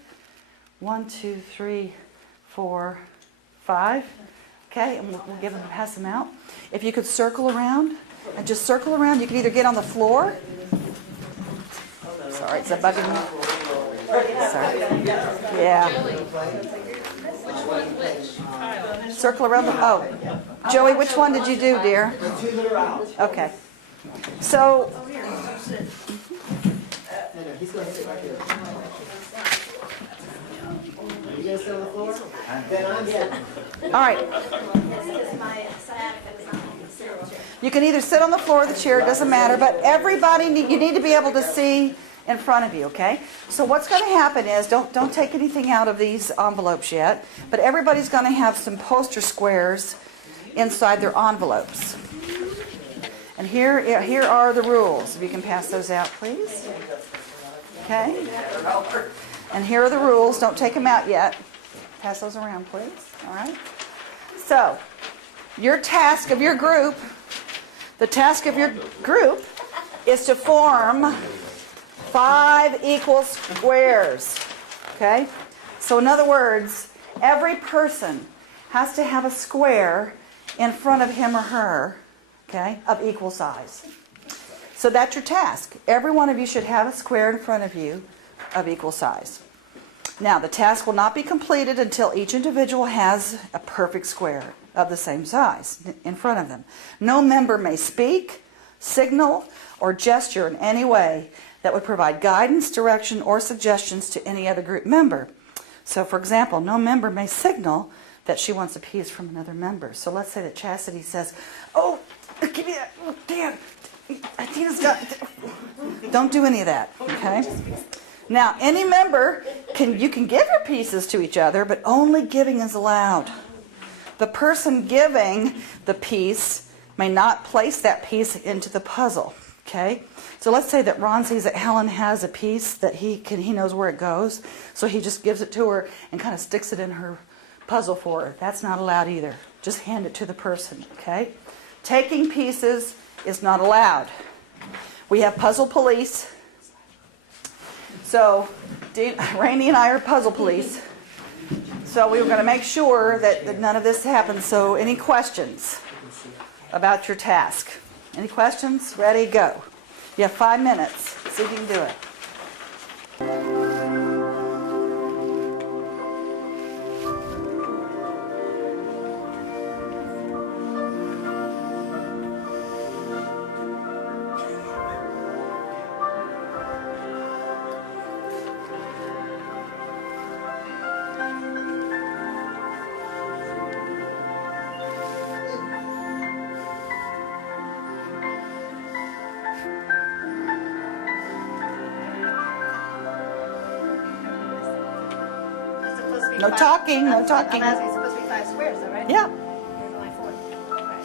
1, 2, 3, 4, 5. Okay, and we'll give them, pass them out. If you could circle around, and just circle around, you can either get on the floor. Sorry, is that bugging you? Sorry. Yeah. Circle around the, oh. Joey, which one did you do, dear? The 2 that are out. Okay. So, He's going to sit right here. You guys sit on the floor? Then I'm sitting. all right. It's just my sciatica does not want me to sit in the chair. You can either sit on the floor or the chair, it doesn't matter, but everybody, you need to be able to see in front of you, okay? So what's going to happen is, don't take anything out of these envelopes yet, but everybody's going to have some poster squares inside their envelopes. And here are the rules. If you can pass those out, please. Okay? And here are the rules. Don't take them out yet. Pass those around, please. All right? So, your task of your group, the task of your group is to form 5 equal squares. Okay? So in other words, every person has to have a square in front of him or her, okay, of equal size. So that's your task. Every one of you should have a square in front of you of equal size. Now, the task will not be completed until each individual has a perfect square of the same size in front of them. No member may speak, signal, or gesture in any way that would provide guidance, direction, or suggestions to any other group member. So, for example, no member may signal that she wants a piece from another member. So let's say that Chastity says, oh, give me that, oh, Dan, Tina's got, don't do any of that, okay? Now, any member, you can give your pieces to each other, but only giving is allowed. The person giving the piece may not place that piece into the puzzle, okay? So let's say that Ron sees that Helen has a piece that he knows where it goes, so he just gives it to her and kind of sticks it in her puzzle for her. That's not allowed either. Just hand it to the person, okay? Taking pieces is not allowed. We have puzzle police. So Rainey and I are puzzle police. So we were going to make sure that none of this happens. So any questions about your task? Any questions? Ready? Go. You have 5 minutes. See if you can do it. It's supposed to be No five- talking, no I'm talking. asking, it's supposed to be 5 squares, though, right? Yeah. There's only 4. Right.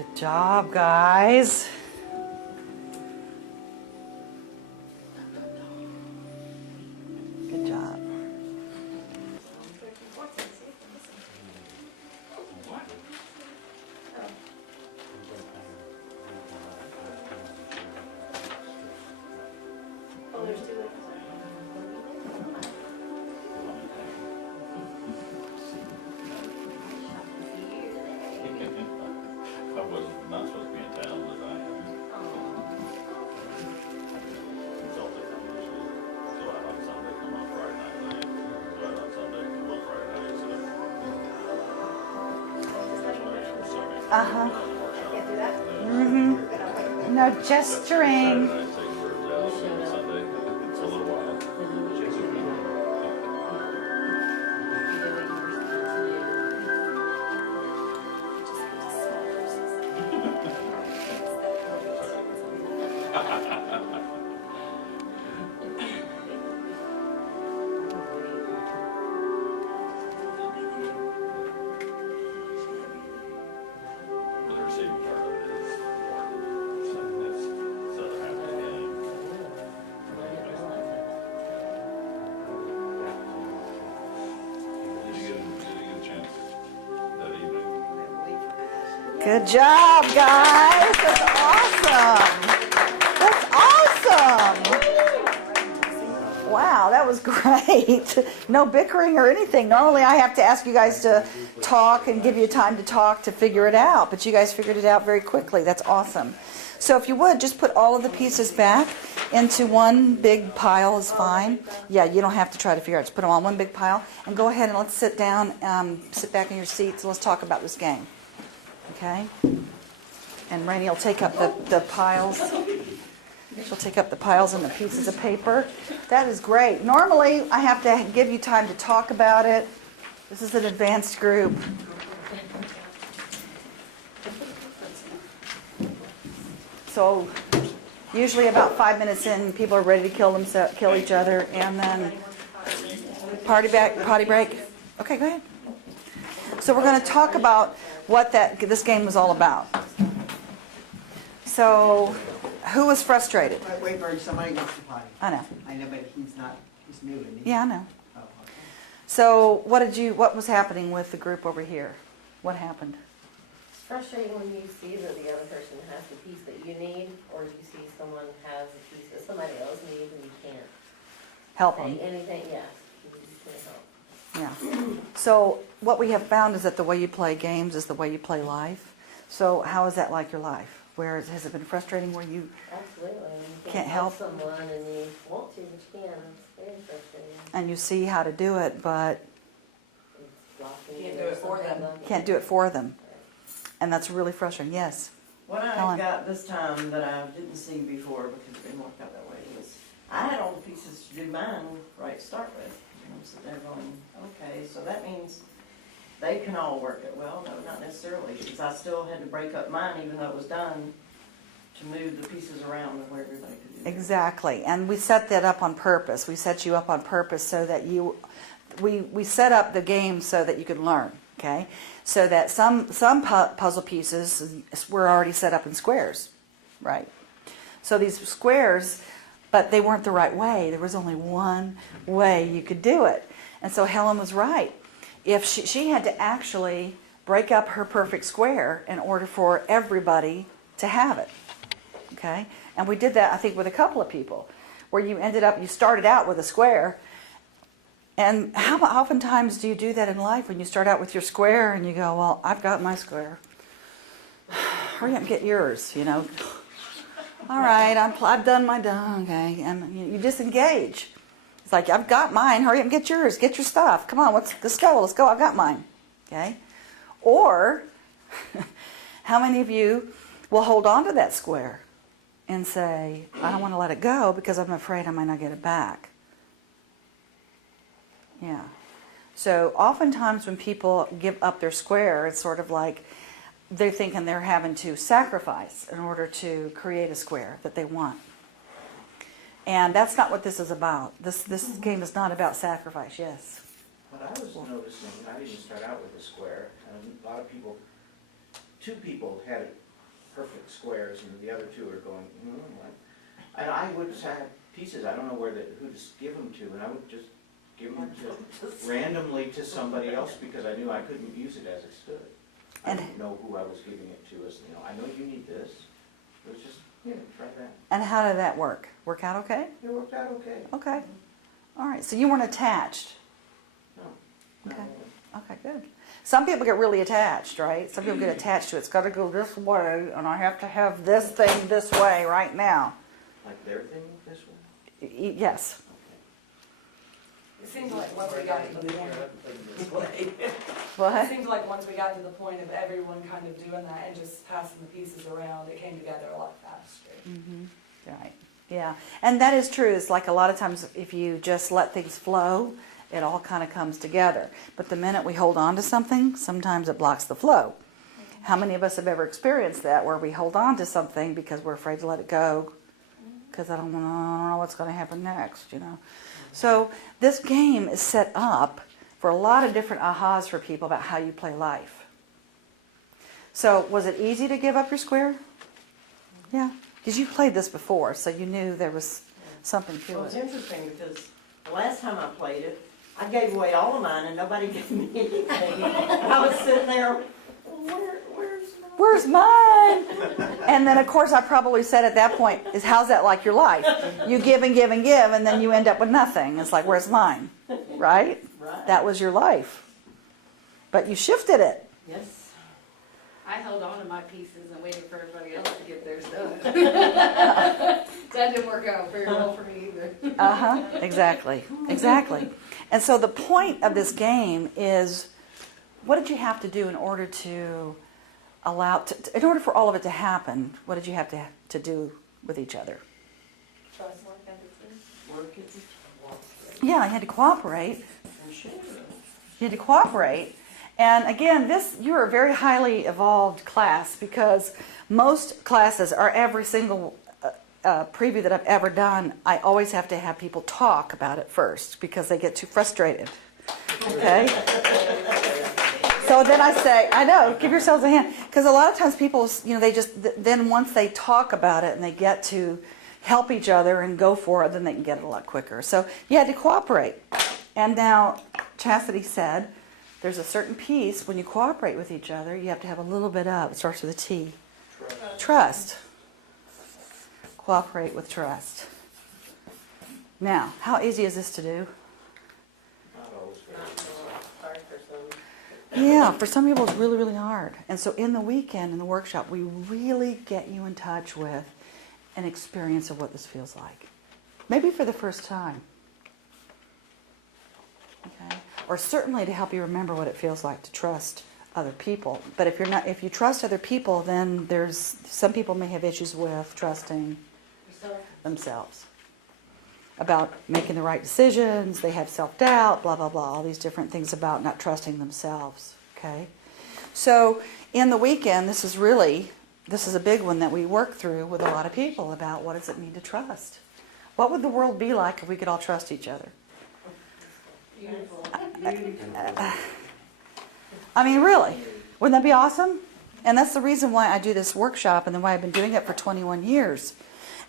Good job, guys. Good job. Oh, there's two. I wasn't, not supposed to be in town, but I am. Consulted, so out on Sunday, come on Friday night, so out on Sunday, come on Friday night, so. Uh-huh. Can't do that? Mm-hmm. No gesturing. Saturday night, take Burge out, and Sunday, it's a little while. But the receiving part of it is important, so that's, the other half of the game. Did you get a chance that evening? Good job, guys. That's awesome. That's awesome. Wow, that was great. No bickering or anything. Normally I have to ask you guys to talk and give you time to talk to figure it out, but you guys figured it out very quickly. That's awesome. So if you would, just put all of the pieces back into one big pile is fine. Yeah, you don't have to try to figure it out. Just put them on one big pile and go ahead and let's sit down, sit back in your seats, and let's talk about this game. Okay? And Rainey will take up the piles. She'll take up the piles and the pieces of paper. That is great. Normally, I have to give you time to talk about it. This is an advanced group. So, usually about 5 minutes in, people are ready to kill each other, and then potty break. Okay, go ahead. So we're going to talk about what this game was all about. So, who was frustrated? Wait, Burge, somebody wants to potty. I know. I know, but he's new, isn't he? Yeah, I know. Oh, okay. So, what was happening with the group over here? What happened? It's frustrating when you see that the other person has the piece that you need, or you see someone has a piece that somebody else needs and you can't Help them. say anything, yes, you can't help. Yeah. So what we have found is that the way you play games is the way you play life. So how is that like your life? Where has it been frustrating where you Absolutely. You Can't help. someone and you want to, but you can't. It's very frustrating. and you see how to do it, but It's blocking Can't you do or it for something. them. can't do it for them? And that's really frustrating. Yes. What Helen. I got this time that I didn't see before because it didn't work out that way was I had all the pieces to do mine right to start with. And I'm sitting there going, okay, so that means they can all work it. Well, no, not necessarily, because I still had to break up mine even though it was done to move the pieces around to where everybody could do it. Exactly. And we set that up on purpose. We set you up on purpose so that we set up the game so that you could learn, okay? So that some puzzle pieces were already set up in squares, right? So these squares, but they weren't the right way. There was only one way you could do it. And so Helen was right. If she had to actually break up her perfect square in order for everybody to have it. Okay? And we did that, I think, with a couple of people, where you started out with a square. And how oftentimes do you do that in life when you start out with your square and you go, well, I've got my square. Hurry up and get yours, you know. All right, I've done my done, okay. And you disengage. It's like, I've got mine, hurry up and get yours, get your stuff. Come on, let's go, I've got mine. Okay? Or, how many of you will hold on to that square and say, I don't want to let it go because I'm afraid I might not get it back? Yeah. So oftentimes when people give up their square, it's sort of like they're thinking they're having to sacrifice in order to create a square that they want. And that's not what this is about. This game is not about sacrifice, yes. What I was noticing, I didn't start out with a square, and a lot of people, two people had it perfect squares, and the other two are going, what? And I would just have pieces, I don't know who to give them to, and I would just give them randomly to somebody else because I knew I couldn't use it as it stood. I didn't know who I was giving it to as, I know you need this. It was just, try that. And how did that work? Work out okay? It worked out okay. Okay. All right. So you weren't attached. No. Okay. not really. Okay, good. Some people get really attached, right? Some people get attached to it. It's got to go this way, and I have to have this thing this way right now. Like their thing this way? Yes. It seems like once we got to the point, it What? seems like once we got to the point of everyone kind of doing that and just passing the pieces around, it came together a lot faster. Mm-hmm. Right. Yeah. And that is true. It's like a lot of times if you just let things flow, it all kind of comes together. But the minute we hold on to something, sometimes it blocks the flow. How many of us have ever experienced that where we hold on to something because we're afraid to let it go? Because I don't know what's going to happen next, So this game is set up for a lot of different ahas for people about how you play life. So was it easy to give up your square? Yeah. Because you played this before, so you knew there was something to Well, it's it. interesting because the last time I played it, I gave away all of mine and nobody gave me anything. I was sitting there, Where's mine? And then, of course, I probably said at that point, how's that like your life? You give and give and give, and then you end up with nothing. It's like, where's mine? Right? Right. That was your life. But you shifted it. Yes. I held on to my pieces and waited for everybody else to get theirs done. That didn't work out very well for me either. Uh-huh. Exactly. Exactly. And so the point of this game is, what did you have to do in order to in order for all of it to happen, what did you have to do with each other? Trust, work, empathy. Work it. Yeah, you had to cooperate. And share. You had to cooperate. And again, you're a very highly evolved class because most classes or every single preview that I've ever done, I always have to have people talk about it first because they get too frustrated. Okay? So then I say, I know, give yourselves a hand. Because a lot of times people, then once they talk about it and they get to help each other and go for it, then they can get it a lot quicker. So you had to cooperate. And now, Chastity said, there's a certain piece, when you cooperate with each other, you have to have a little bit of, it starts with a T. Trust. Cooperate with trust. Now, how easy is this to do? Not always very Not so hard for some. Yeah, for some people it's really, really hard. And so in the weekend, in the workshop, we really get you in touch with an experience of what this feels like. Maybe for the first time. Okay? Or certainly to help you remember what it feels like to trust other people. But if you trust other people, then some people may have issues with trusting themselves. About making the right decisions, they have self-doubt, blah, blah, blah, all these different things about not trusting themselves, okay? So in the weekend, this is a big one that we work through with a lot of people about what does it mean to trust? What would the world be like if we could all trust each other? Beautiful. I mean, really, wouldn't that be awesome? And that's the reason why I do this workshop and then why I've been doing it for 21 years.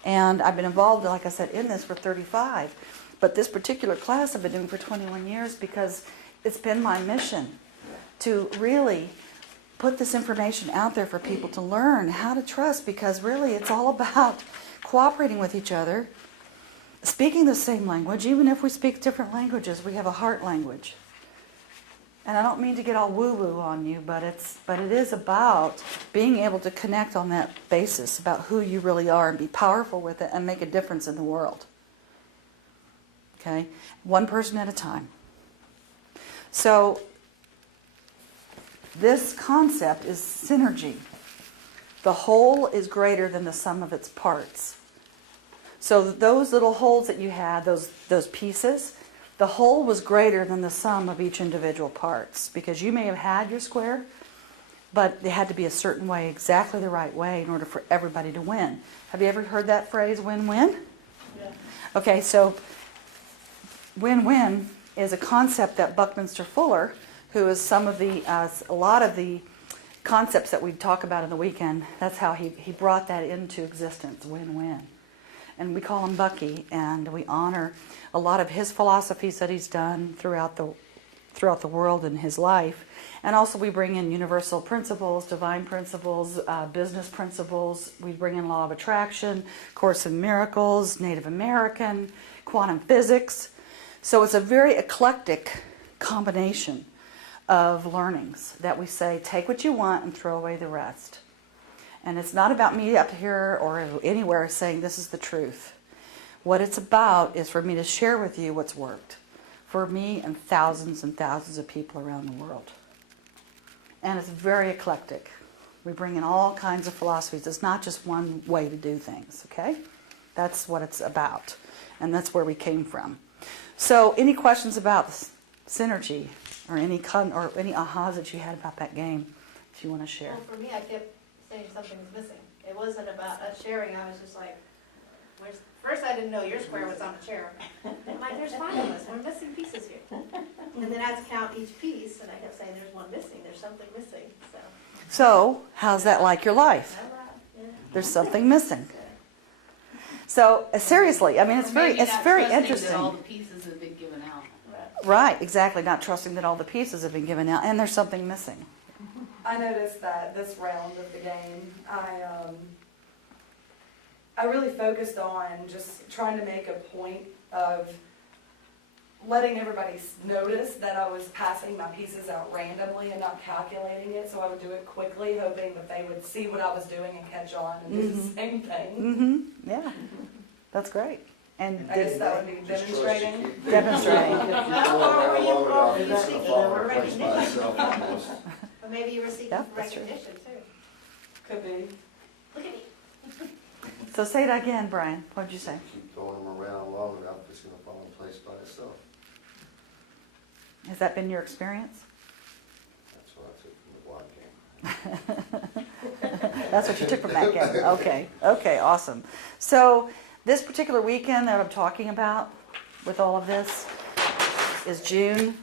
And I've been involved, like I said, in this for 35. But this particular class I've been doing for 21 years because it's been my mission to really put this information out there for people to learn how to trust, because really it's all about cooperating with each other, speaking the same language. Even if we speak different languages, we have a heart language. And I don't mean to get all woo-woo on you, but it is about being able to connect on that basis about who you really are and be powerful with it and make a difference in the world. Okay? One person at a time. So this concept is synergy. The whole is greater than the sum of its parts. So those little holes that you had, those pieces, the whole was greater than the sum of each individual parts, because you may have had your square, but it had to be a certain way, exactly the right way, in order for everybody to win. Have you ever heard that phrase, win-win? Yeah. Okay, so win-win is a concept that Buckminster Fuller, who is a lot of the concepts that we talk about in the weekend, that's how he brought that into existence, win-win. And we call him Bucky, and we honor a lot of his philosophies that he's done throughout the world in his life. And also we bring in universal principles, divine principles, business principles. We bring in law of attraction, Course in Miracles, Native American, quantum physics. So it's a very eclectic combination of learnings that we say, take what you want and throw away the rest. And it's not about me up here or anywhere saying this is the truth. What it's about is for me to share with you what's worked for me and thousands of people around the world. And it's very eclectic. We bring in all kinds of philosophies. It's not just one way to do things, okay? That's what it's about. And that's where we came from. So any questions about synergy or any ahas that you had about that game if you want to share? Well, for me, I kept saying something's missing. It wasn't about us sharing. I was just like, first I didn't know your square was on a chair. I'm like, there's 5 of us. We're missing pieces here. And then I had to count each piece, and I kept saying, there's one missing. There's something missing. So how's that like your life? Yeah. There's something missing. So seriously, I mean, it's very interesting. That all the pieces have been given out. Right, exactly. Not trusting that all the pieces have been given out, and there's something missing. I noticed that this round of the game, I really focused on just trying to make a point of letting everybody notice that I was passing my pieces out randomly and not calculating it, so I would do it quickly, hoping that they would see what I was doing and catch on and do the same thing. Mm-hmm. Yeah, that's great. And I guess that would be demonstrating. Demonstrating. Or were you seeking for recognition? Or maybe you were seeking Yeah, for that's true. recognition too. Could be. Look at me. So say it again, Brian. What did you say? Keep throwing them around long enough, it's gonna fall in place by itself. Has that been your experience? That's what I took from the block game. That's what you took from that game. Okay. Okay, awesome. So this particular weekend that I'm talking about with all of this is June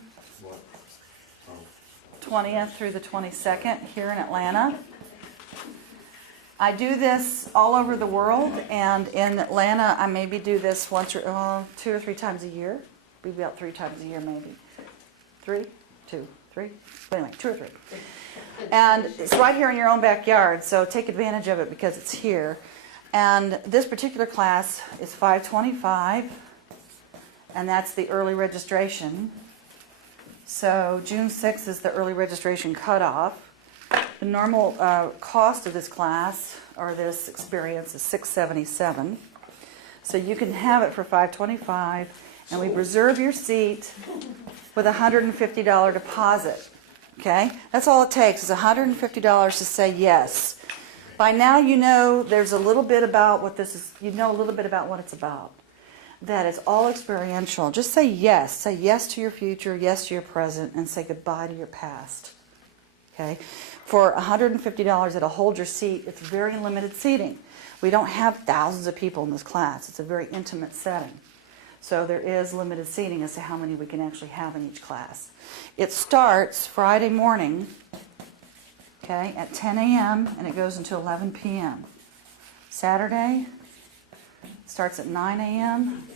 20th through the 22nd here in Atlanta. I do this all over the world, and in Atlanta I maybe do this once or 2 or 3 times a year. Maybe about 3 times a year, maybe. 3? 2, 3? But anyway, 2 or 3. And it's right here in your own backyard, so take advantage of it because it's here. And this particular class is $525, and that's the early registration. So June 6th is the early registration cutoff. The normal cost of this class or this experience is $677. So you can have it for $525, and we reserve your seat with a $150 deposit. Okay? That's all it takes is $150 to say yes. By now you know there's a little bit about what this is, you know a little bit about what it's about. That it's all experiential. Just say yes. Say yes to your future, yes to your present, and say goodbye to your past. Okay? For $150, it'll hold your seat. It's very limited seating. We don't have thousands of people in this class. It's a very intimate setting. So there is limited seating as to how many we can actually have in each class. It starts Friday morning, okay, at 10 a.m. and it goes until 11 p.m. Saturday starts at 9 a.m.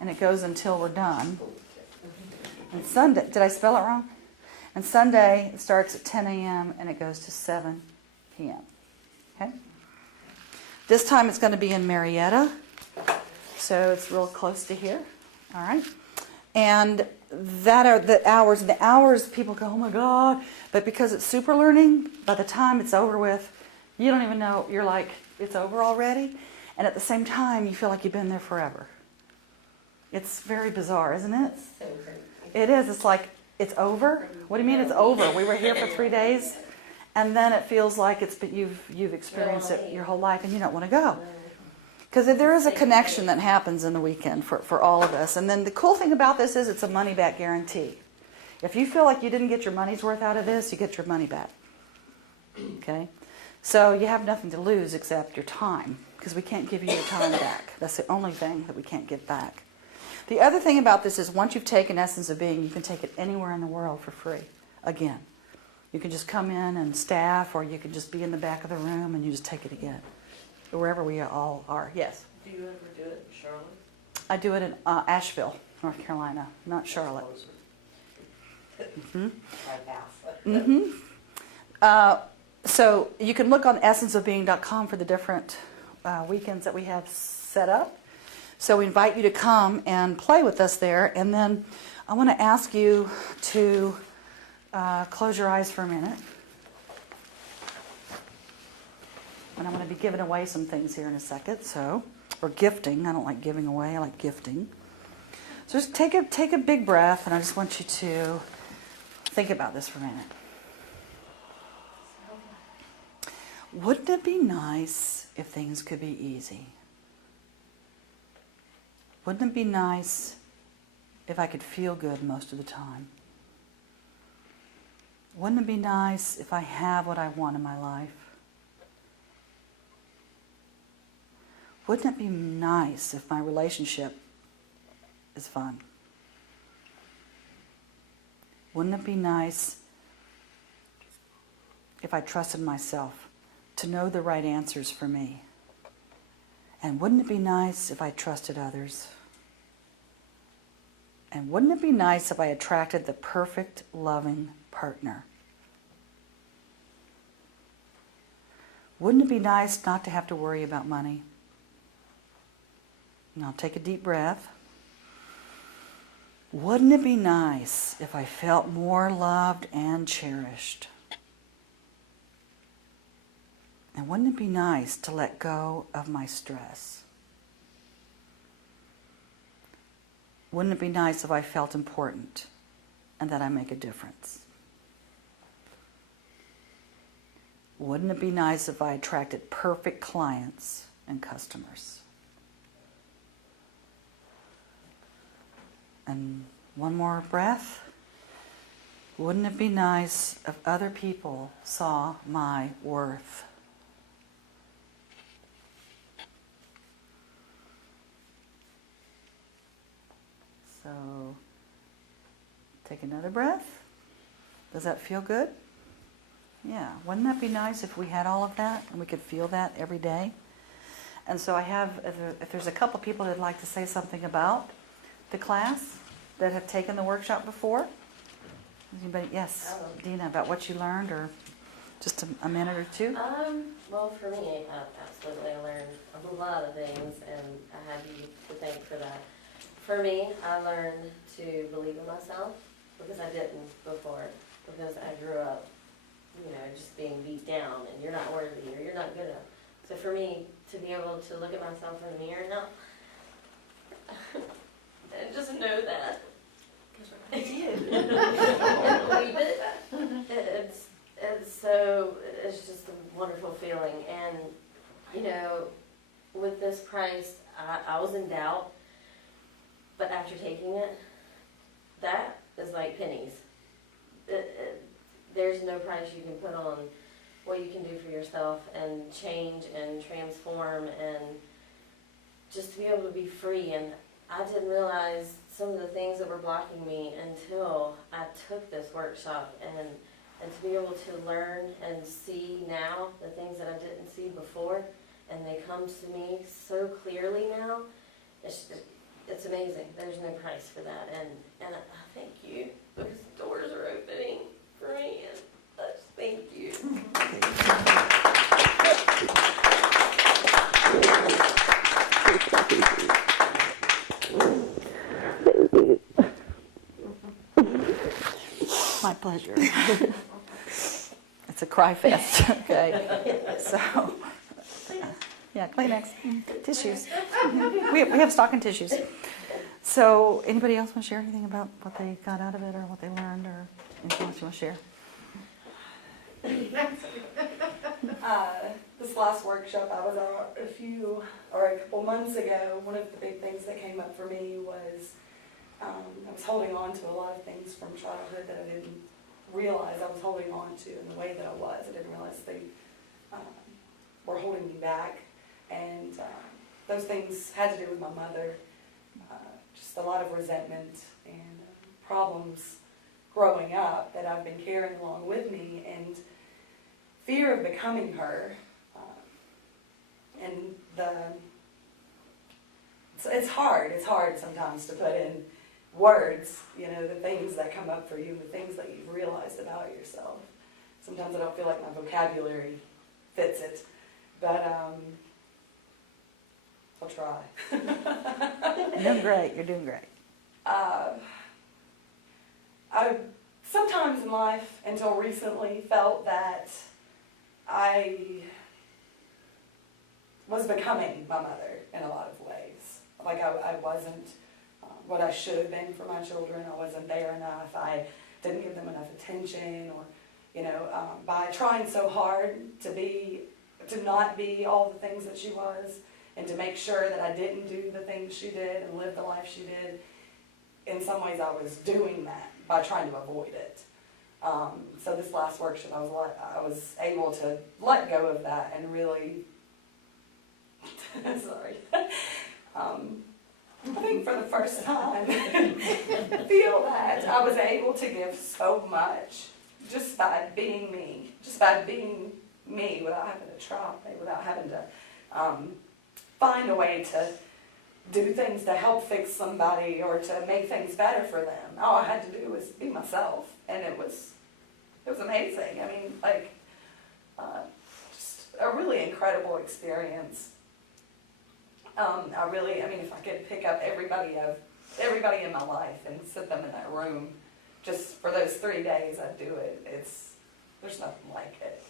and it goes until we're done. And Sunday, did I spell it wrong? And Sunday it starts at 10 a.m. and it goes to 7 p.m. Okay? This time it's going to be in Marietta. So it's real close to here, all right? And that are the hours. And the hours, people go, oh my God. But because it's super learning, by the time it's over with, you don't even know, you're like, it's over already. And at the same time, you feel like you've been there forever. It's very bizarre, isn't it? So great. It is. It's like, it's over? What do you mean it's over? We were here for 3 days, and then it feels like you've experienced it your whole life, and you don't want to go. Because there is a connection that happens in the weekend for all of us. And then the cool thing about this is it's a money-back guarantee. If you feel like you didn't get your money's worth out of this, you get your money back. Okay? So you have nothing to lose except your time, because we can't give you your time back. That's the only thing that we can't give back. The other thing about this is once you've taken Essence of Being, you can take it anywhere in the world for free. Again. You can just come in and staff, or you can just be in the back of the room and you just take it again. Wherever we all are. Yes? Do you ever do it in Charlotte? I do it in Asheville, North Carolina, not Charlotte. So you can look on essenceofbeing.com for the different weekends that we have set up. So we invite you to come and play with us there. And then I want to ask you to close your eyes for a minute. And I'm going to be giving away some things here in a second. Or gifting. I don't like giving away. I like gifting. So just take a big breath, and I just want you to think about this for a minute. Wouldn't it be nice if things could be easy? Wouldn't it be nice if I could feel good most of the time? Wouldn't it be nice if I have what I want in my life? Wouldn't it be nice if my relationship is fun? Wouldn't it be nice if I trusted myself to know the right answers for me? And wouldn't it be nice if I trusted others? And wouldn't it be nice if I attracted the perfect, loving partner? Wouldn't it be nice not to have to worry about money? Now take a deep breath. Wouldn't it be nice if I felt more loved and cherished? And wouldn't it be nice to let go of my stress? Wouldn't it be nice if I felt important and that I make a difference? Wouldn't it be nice if I attracted perfect clients and customers? And one more breath. Wouldn't it be nice if other people saw my worth? So, take another breath. Does that feel good? Yeah. Wouldn't that be nice if we had all of that and we could feel that every day? And so I have, if there's a couple people that'd like to say something about the class that have taken the workshop before. Anybody? Yes, Dina, about what you learned, or just a minute or two? Well, for me, absolutely, I learned a lot of things, and I have you to thank for that. For me, I learned to believe in myself, because I didn't before, because I grew up, just being beat down, and you're not worthy, or you're not good enough. So for me, to be able to look at myself in the mirror now, and just know that. I did. And believe it. It's just a wonderful feeling. And, with this price, I was in doubt. But after taking it, that is like pennies. There's no price you can put on what you can do for yourself and change and transform and just to be able to be free. And I didn't realize some of the things that were blocking me until I took this workshop, and to be able to learn and see now the things that I didn't see before, and they come to me so clearly now. It's amazing. There's no price for that, and I thank you, because doors are opening for me, and I just thank you. My pleasure. It's a cry fest, okay? So, yeah, Kleenex, tissues. We have stock and tissues. So, anybody else want to share anything about what they got out of it, or what they learned, or anything else you want to share? This last workshop I was on a couple months ago, one of the big things that came up for me was I was holding on to a lot of things from childhood that I didn't realize I was holding on to in the way that I was. I didn't realize they were holding me back. And those things had to do with my mother. Just a lot of resentment and problems growing up that I've been carrying along with me, and fear of becoming her, and it's hard sometimes to put in words, the things that come up for you, the things that you've realized about yourself. Sometimes I don't feel like my vocabulary fits it, but I'll try. You're doing great. You're doing great. I sometimes in life, until recently, felt that I was becoming my mother in a lot of ways. Like I wasn't what I should have been for my children. I wasn't there enough. I didn't give them enough attention, or by trying so hard to not be all the things that she was, and to make sure that I didn't do the things she did and live the life she did. In some ways, I was doing that by trying to avoid it. So this last workshop, I was able to let go of that and really, sorry, I think for the first time, feel that I was able to give so much just by being me, without having to try, without having to find a way to do things to help fix somebody or to make things better for them. All I had to do was be myself, and it was amazing. I mean, just a really incredible experience. If I could pick up everybody in my life and sit them in that room, just for those 3 days, I'd do it. There's nothing like it.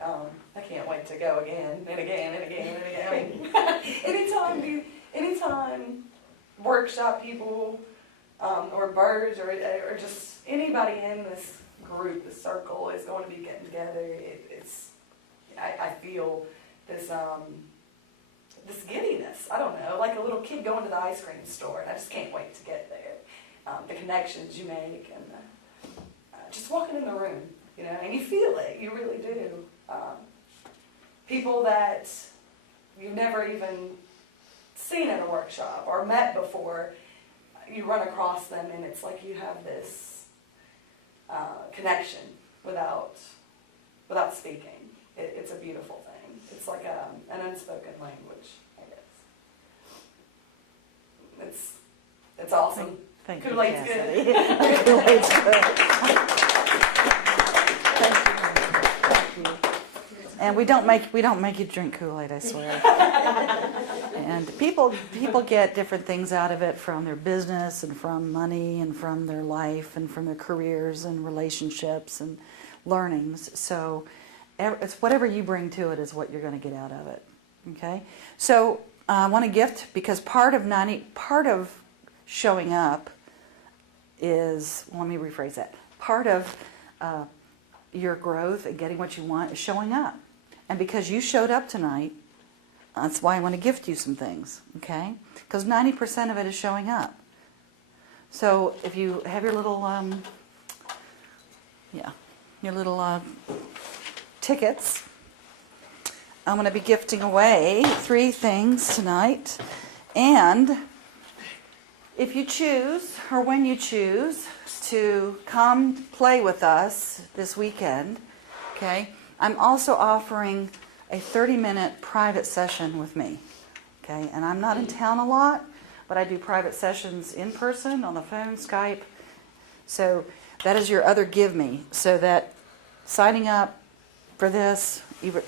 I can't wait to go again and again and again and again. I mean, anytime workshop people, or Burge, or just anybody in this group, this circle is going to be getting together, I feel this giddiness. I don't know, like a little kid going to the ice cream store, and I just can't wait to get there. The connections you make, and just walking in the room, and you feel it, you really do. People that you've never even seen at a workshop or met before, you run across them, and it's like you have this connection without speaking. It's a beautiful thing. It's like an unspoken language, I guess. It's awesome. Thank you, Kool-Aid's good. Kool-Aid's good. Thank you. And we don't make you drink Kool-Aid, I swear. And people get different things out of it, from their business and from money and from their life and from their careers and relationships and learnings. So it's whatever you bring to it is what you're going to get out of it. Okay? So I want to gift, because part of showing up is, let me rephrase that. Part of your growth and getting what you want is showing up. And because you showed up tonight, that's why I want to gift you some things, okay? Because 90% of it is showing up. So if you have your little, tickets, I'm going to be gifting away 3 things tonight. And if you choose, or when you choose, to come play with us this weekend, okay, I'm also offering a 30-minute private session with me, okay? And I'm not in town a lot, but I do private sessions in person, on the phone, Skype. So that is your other give me. So that signing up for this,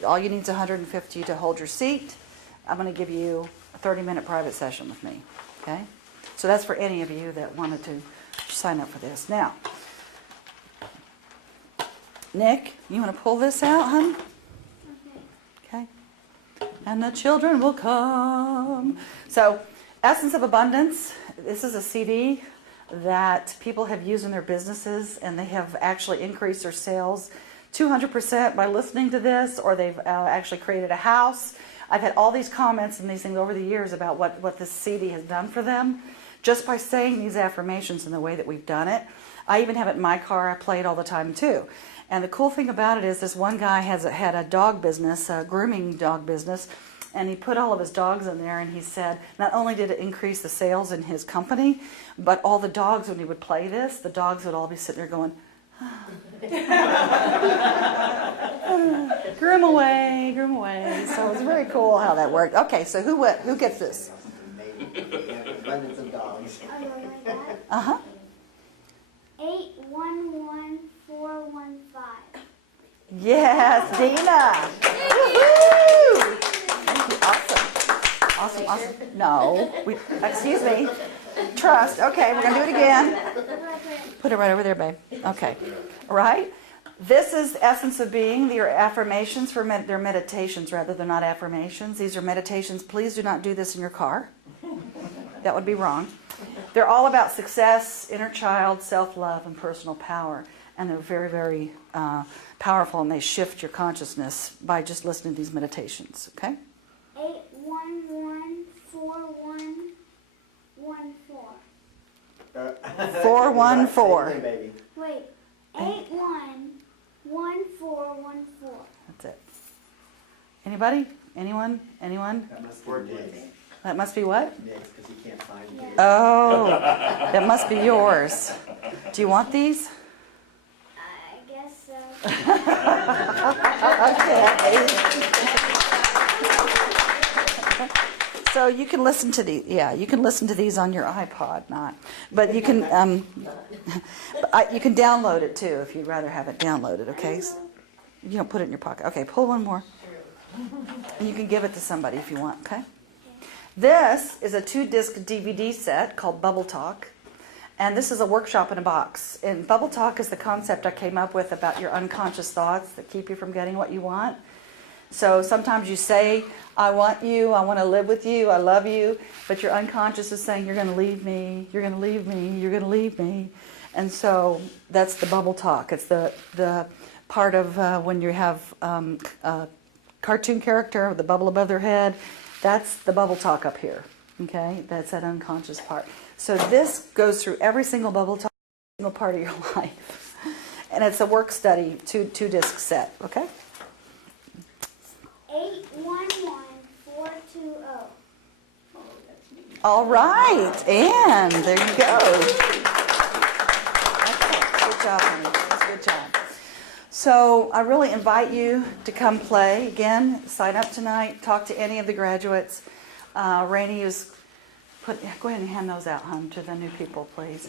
all you need is $150 to hold your seat. I'm going to give you a 30-minute private session with me, okay? So that's for any of you that wanted to sign up for this. Now, Nick, you want to pull this out, hon? Okay. And the children will come. So, Essence of Abundance, this is a CD that people have used in their businesses, and they have actually increased their sales 200% by listening to this, or they've actually created a house. I've had all these comments and these things over the years about what this CD has done for them, just by saying these affirmations in the way that we've done it. I even have it in my car. I play it all the time too. And the cool thing about it is, this one guy had a dog business, a grooming dog business, and he put all of his dogs in there, and he said not only did it increase the sales in his company, but all the dogs, when he would play this, the dogs would all be sitting there going, groom away, groom away. So it was very cool how that worked. Okay, so who gets this? Abundance of dogs. Uh-huh. 811415. Yes, Dina. Woohoo! Awesome. Awesome. No, excuse me. Trust. Okay, we're going to do it again. Put it right over there, babe. Okay. Right? This is the essence of being. They're affirmations for they're meditations rather. They're not affirmations. These are meditations. Please do not do this in your car. That would be wrong. They're all about success, inner child, self-love, and personal power. And they're very, very powerful, and they shift your consciousness by just listening to these meditations. Okay? 811414. 414. Baby. Wait, 811414. That's it. Anybody? Anyone? Anyone? That must be Nick's. That must be what? Nick's, because he can't find it. Oh, that must be yours. Do you want these? I guess so. Okay. So you can listen to these. Yeah, you can listen to these on your iPod, but you can you can download it too if you'd rather have it downloaded. Okay. So you don't put it in your pocket. Okay, pull one more, and you can give it to somebody if you want. Okay. This is a 2-disc DVD set called Bubble Talk. And this is a workshop in a box. And Bubble Talk is the concept I came up with about your unconscious thoughts that keep you from getting what you want. So sometimes you say, I want you, I want to live with you, I love you, but your unconscious is saying, you're going to leave me, you're going to leave me, you're going to leave me. And so that's the Bubble Talk. It's the part of when you have a cartoon character with the bubble above their head. That's the Bubble Talk up here. Okay? That's that unconscious part. So this goes through every single Bubble Talk, single part of your life. And it's a work study, two-disc set. Okay? 811420. All right. And there you go. Okay. Good job, honey. That's a good job. So I really invite you to come play. Again, sign up tonight. Talk to any of the graduates. Rainey is go ahead and hand those out, hon, to the new people, please.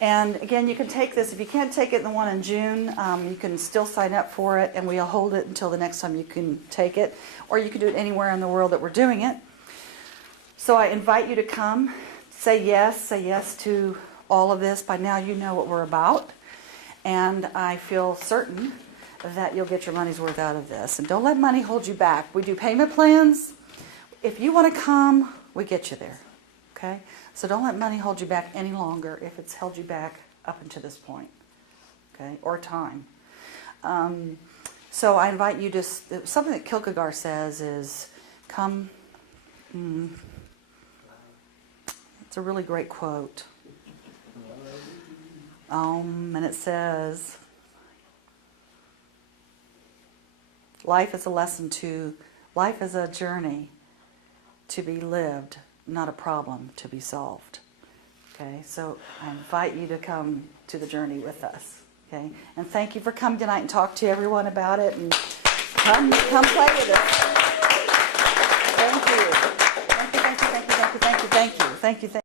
And again, you can take this. If you can't take it, the one in June, you can still sign up for it, and we'll hold it until the next time you can take it. Or you can do it anywhere in the world that we're doing it. So I invite you to come. Say yes to all of this. By now you know what we're about. And I feel certain that you'll get your money's worth out of this. And don't let money hold you back. We do payment plans. If you want to come, we get you there. Okay? So don't let money hold you back any longer if it's held you back up until this point. Okay? Or time. So I invite you to, something that Kierkegaard says is, come. It's a really great quote. And it says, life is a journey to be lived, not a problem to be solved. Okay, so I invite you to come to the journey with us. Okay, and thank you for coming tonight and talk to everyone about it, and come play with us. Thank you. Thank you.